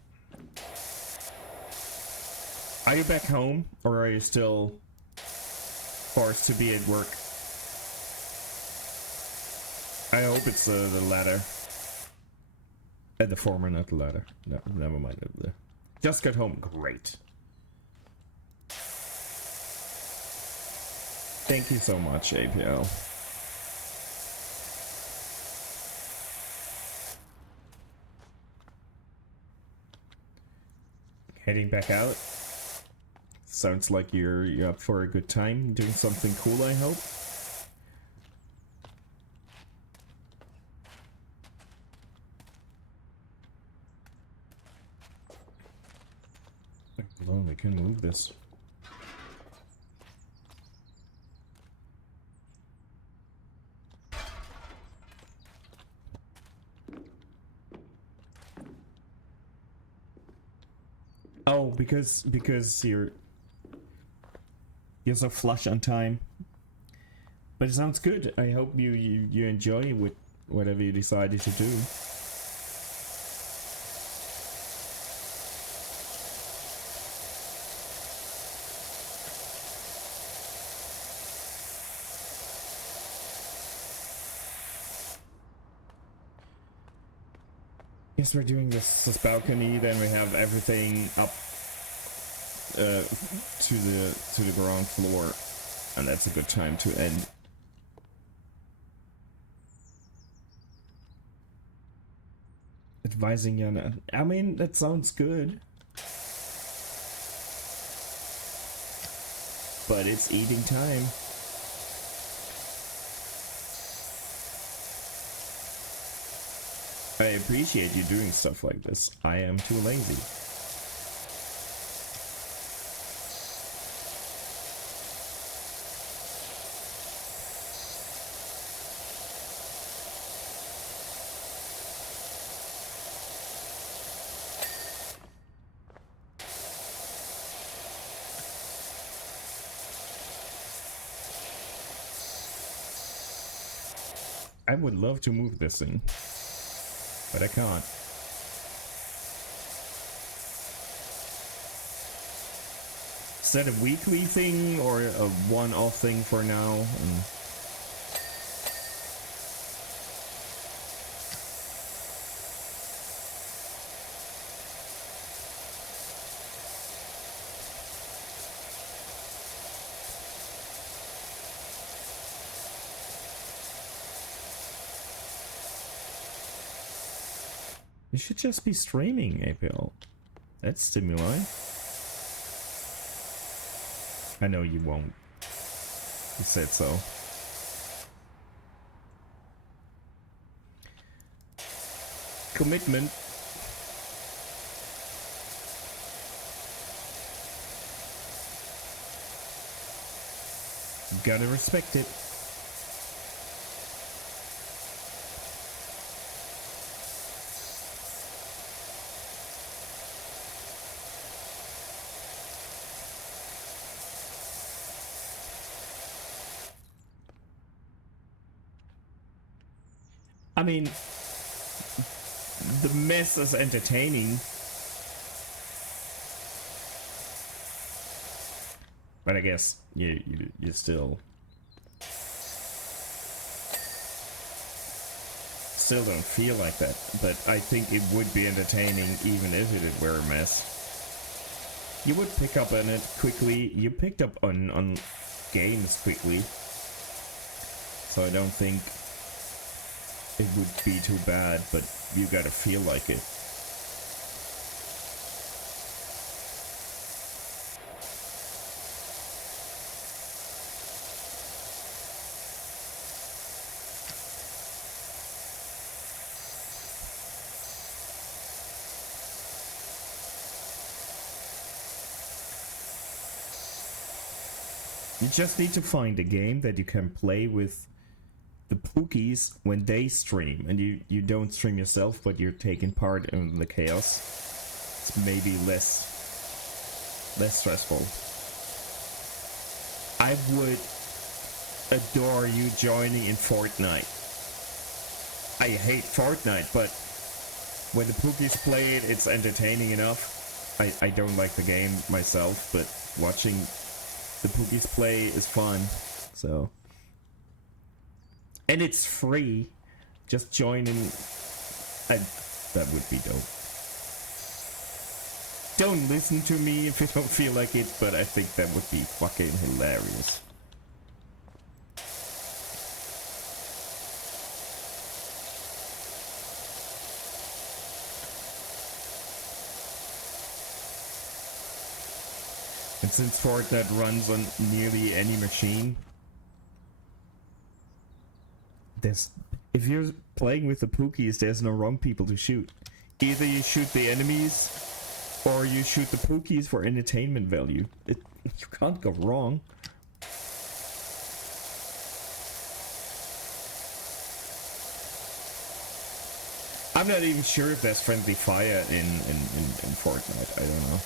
Are you back home, or are you still forced to be at work? I hope it's the latter. The former, not the latter. No, never mind. Just got home. Great. Thank you so much, APL. Heading back out. Sounds like you're up for a good time, doing something cool, I hope. Oh, we can move this. Oh, because you're so flush on time. But it sounds good. I hope you enjoy with whatever you decided to do. Yes, we're doing this balcony, then we have everything up to the ground floor, and that's a good time to end. Advising Yana. I mean, that sounds good, but it's eating time. I appreciate you doing stuff like this. I am too lazy. I would love to move this thing, but I can't. Is that a weekly thing or a one-off thing for now? You should just be streaming, APL. That's stimuli. I know you won't. You said so. Commitment. Gotta respect it. I mean, the mess is entertaining. But I guess you still don't feel like that. But I think it would be entertaining even if it were a mess. You would pick up on it quickly. You picked up on games quickly. So I don't think it would be too bad, but you gotta feel like it. You just need to find a game that you can play with the Pookies when they stream, and you don't stream yourself, but you're taking part in the chaos. It's maybe less stressful. I would adore you joining in Fortnite. I hate Fortnite, but when the Pookies play it, it's entertaining enough. I don't like the game myself, but watching the Pookies play is fun, so. And it's free. Just join in. That would be dope. Don't listen to me if you don't feel like it, but I think that would be fucking hilarious. And since Fortnite runs on nearly any machine, if you're playing with the Pookies, there's no wrong people to shoot. Either you shoot the enemies, or you shoot the Pookies for entertainment value. You can't go wrong. I'm not even sure if there's friendly fire in Fortnite. I don't know.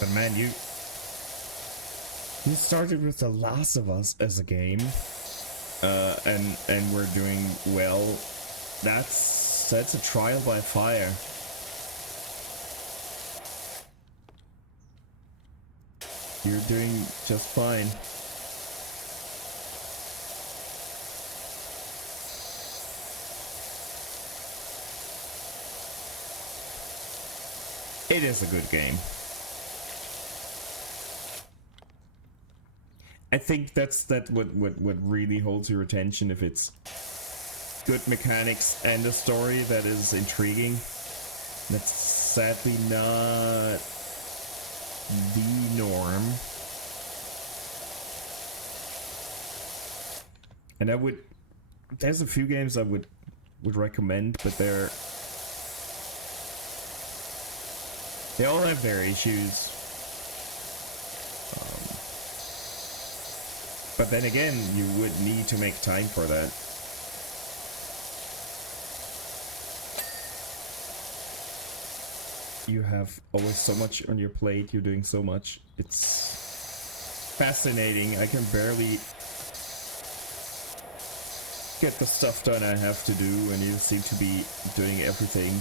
But man, you started with The Last of Us as a game, and we're doing well. That's a trial by fire. You're doing just fine. It is a good game. I think that's what really holds your attention, if it's good mechanics and a story that is intriguing. That's sadly not the norm. And there's a few games I would recommend, but they all have their issues. But then again, you would need to make time for that. You have always so much on your plate, you're doing so much. It's fascinating. I can barely get the stuff done I have to do, and you seem to be doing everything.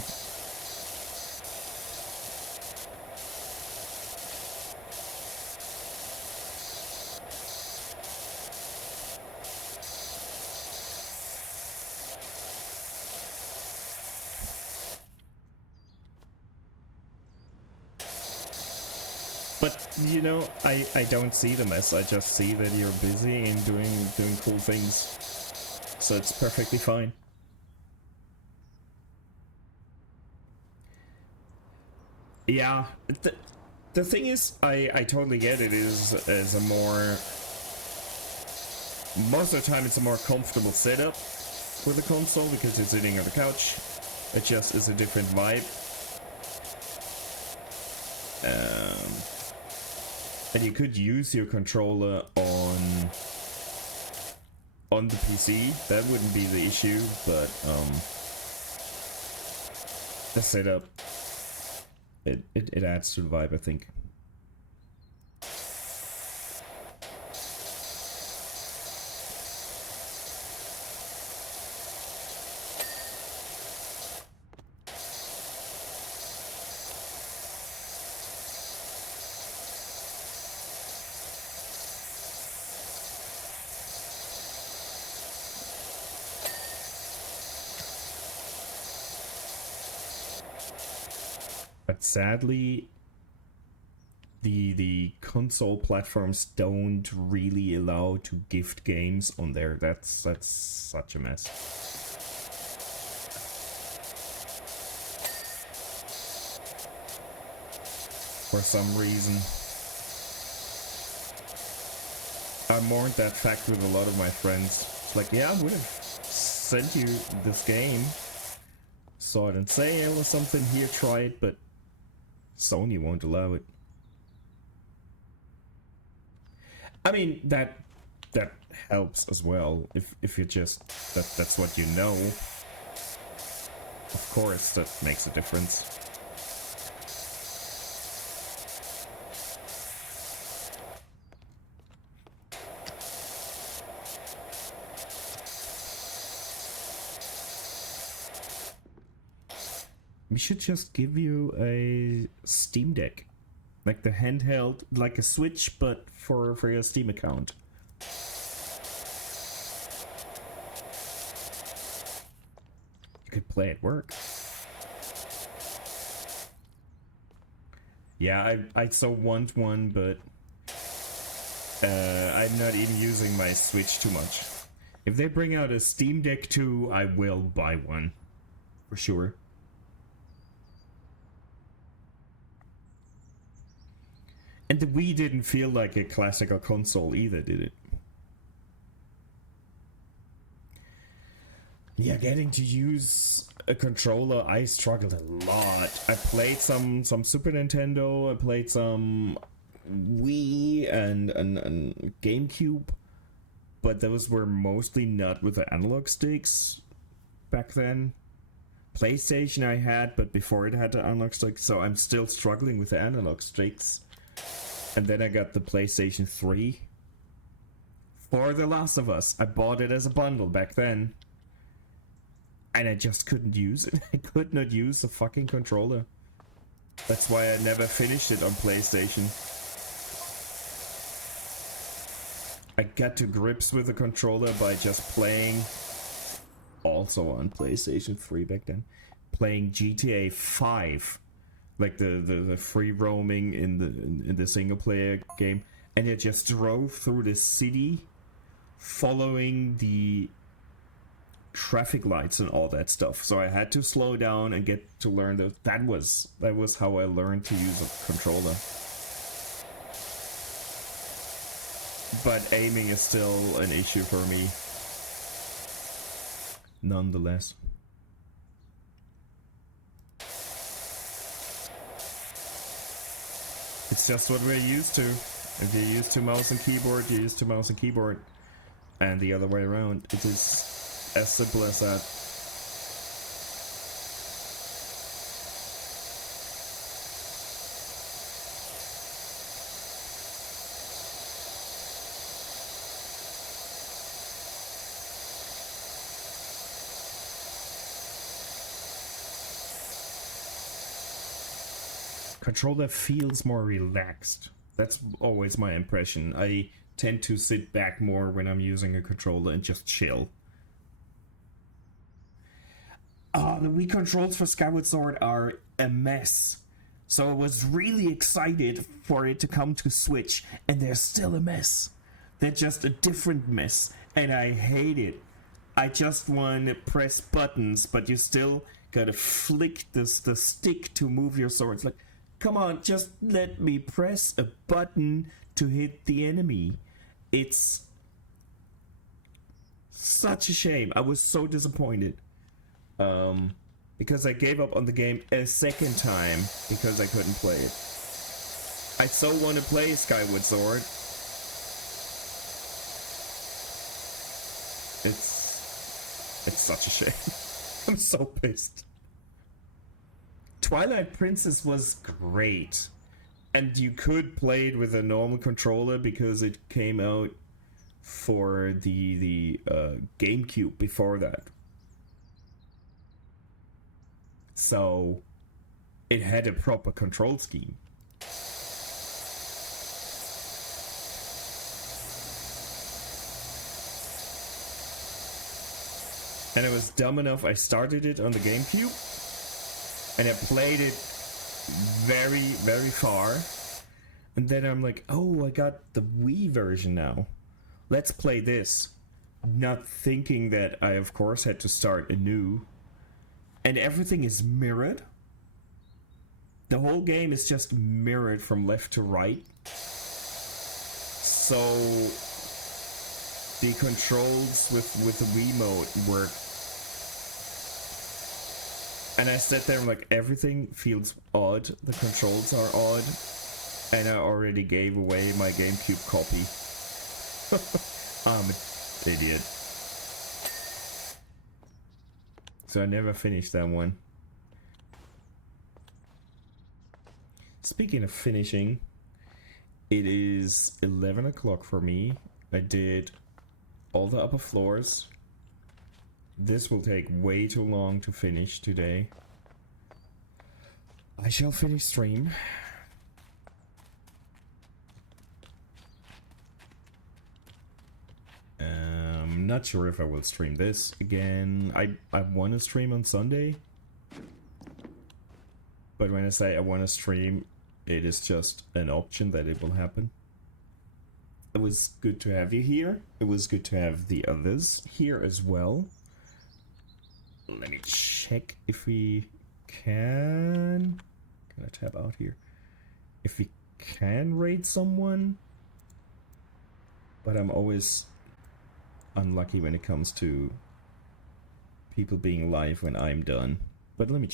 But, you know, I don't see them as, I just see that you're busy and doing cool things. So it's perfectly fine. Yeah, the thing is, I totally get it, is a more... Most of the time it's a more comfortable setup with the console, because you're sitting on the couch. It just is a different vibe. And you could use your controller on the PC. That wouldn't be the issue, but the setup, it adds to the vibe, I think. But sadly, the console platforms don't really allow to gift games on there. That's such a mess. For some reason, I mourned that fact with a lot of my friends. Like, yeah, I would have sent you this game, saw it on sale or something, here, try it, but Sony won't allow it. I mean, that helps as well. If you just that's what you know. Of course, that makes a difference. We should just give you a Steam Deck. Like the handheld, like a Switch, but for your Steam account. You could play at work. Yeah, I so want one, but I'm not even using my Switch too much. If they bring out a Steam Deck 2, I will buy one. For sure. And the Wii didn't feel like a classical console either, did it? Yeah, getting to use a controller, I struggled a lot. I played some Super Nintendo, I played some Wii and GameCube, but those were mostly not with the analog sticks back then. PlayStation I had, but before it had the analog sticks, so I'm still struggling with the analog sticks. And then I got the PlayStation 3 for The Last of Us. I bought it as a bundle back then. And I just couldn't use it. I could not use the fucking controller. That's why I never finished it on PlayStation. I got to grips with the controller by just playing, also on PlayStation 3 back then, playing GTA 5. Like the free roaming in the single player game, and it just drove through the city, following the traffic lights and all that stuff. So I had to slow down and get to learn that. That was how I learned to use a controller. But aiming is still an issue for me, nonetheless. It's just what we're used to. If you're used to mouse and keyboard, you're used to mouse and keyboard. And the other way around. It is as simple as that. Controller feels more relaxed. That's always my impression. I tend to sit back more when I'm using a controller and just chill. The Wii controls for Skyward Sword are a mess. So I was really excited for it to come to Switch, and they're still a mess. They're just a different mess, and I hate it. I just want to press buttons, but you still gotta flick the stick to move your sword. It's like, come on, just let me press a button to hit the enemy. It's such a shame. I was so disappointed. Because I gave up on the game a second time because I couldn't play it. I so want to play Skyward Sword. It's such a shame. I'm so pissed. Twilight Princess was great. And you could play it with a normal controller because it came out for the GameCube before that. So it had a proper control scheme. And I was dumb enough, I started it on the GameCube and I played it very, very far. And then I'm like, oh, I got the Wii version now. Let's play this. Not thinking that I, of course, had to start anew. And everything is mirrored. The whole game is just mirrored from left to right. So the controls with the Wiimote work. And I sat there and like, everything feels odd. The controls are odd. And I already gave away my GameCube copy. I'm an idiot. So I never finished that one. Speaking of finishing, it is 11 o'clock for me. I did all the upper floors. This will take way too long to finish today. I shall finish stream. Not sure if I will stream this again. I want to stream on Sunday. But when I say I want to stream, it is just an option that it will happen. It was good to have you here. It was good to have the others here as well. Let me check if we can... Can I tab out here? If we can raid someone. But I'm always unlucky when it comes to people being live when I'm done. But let me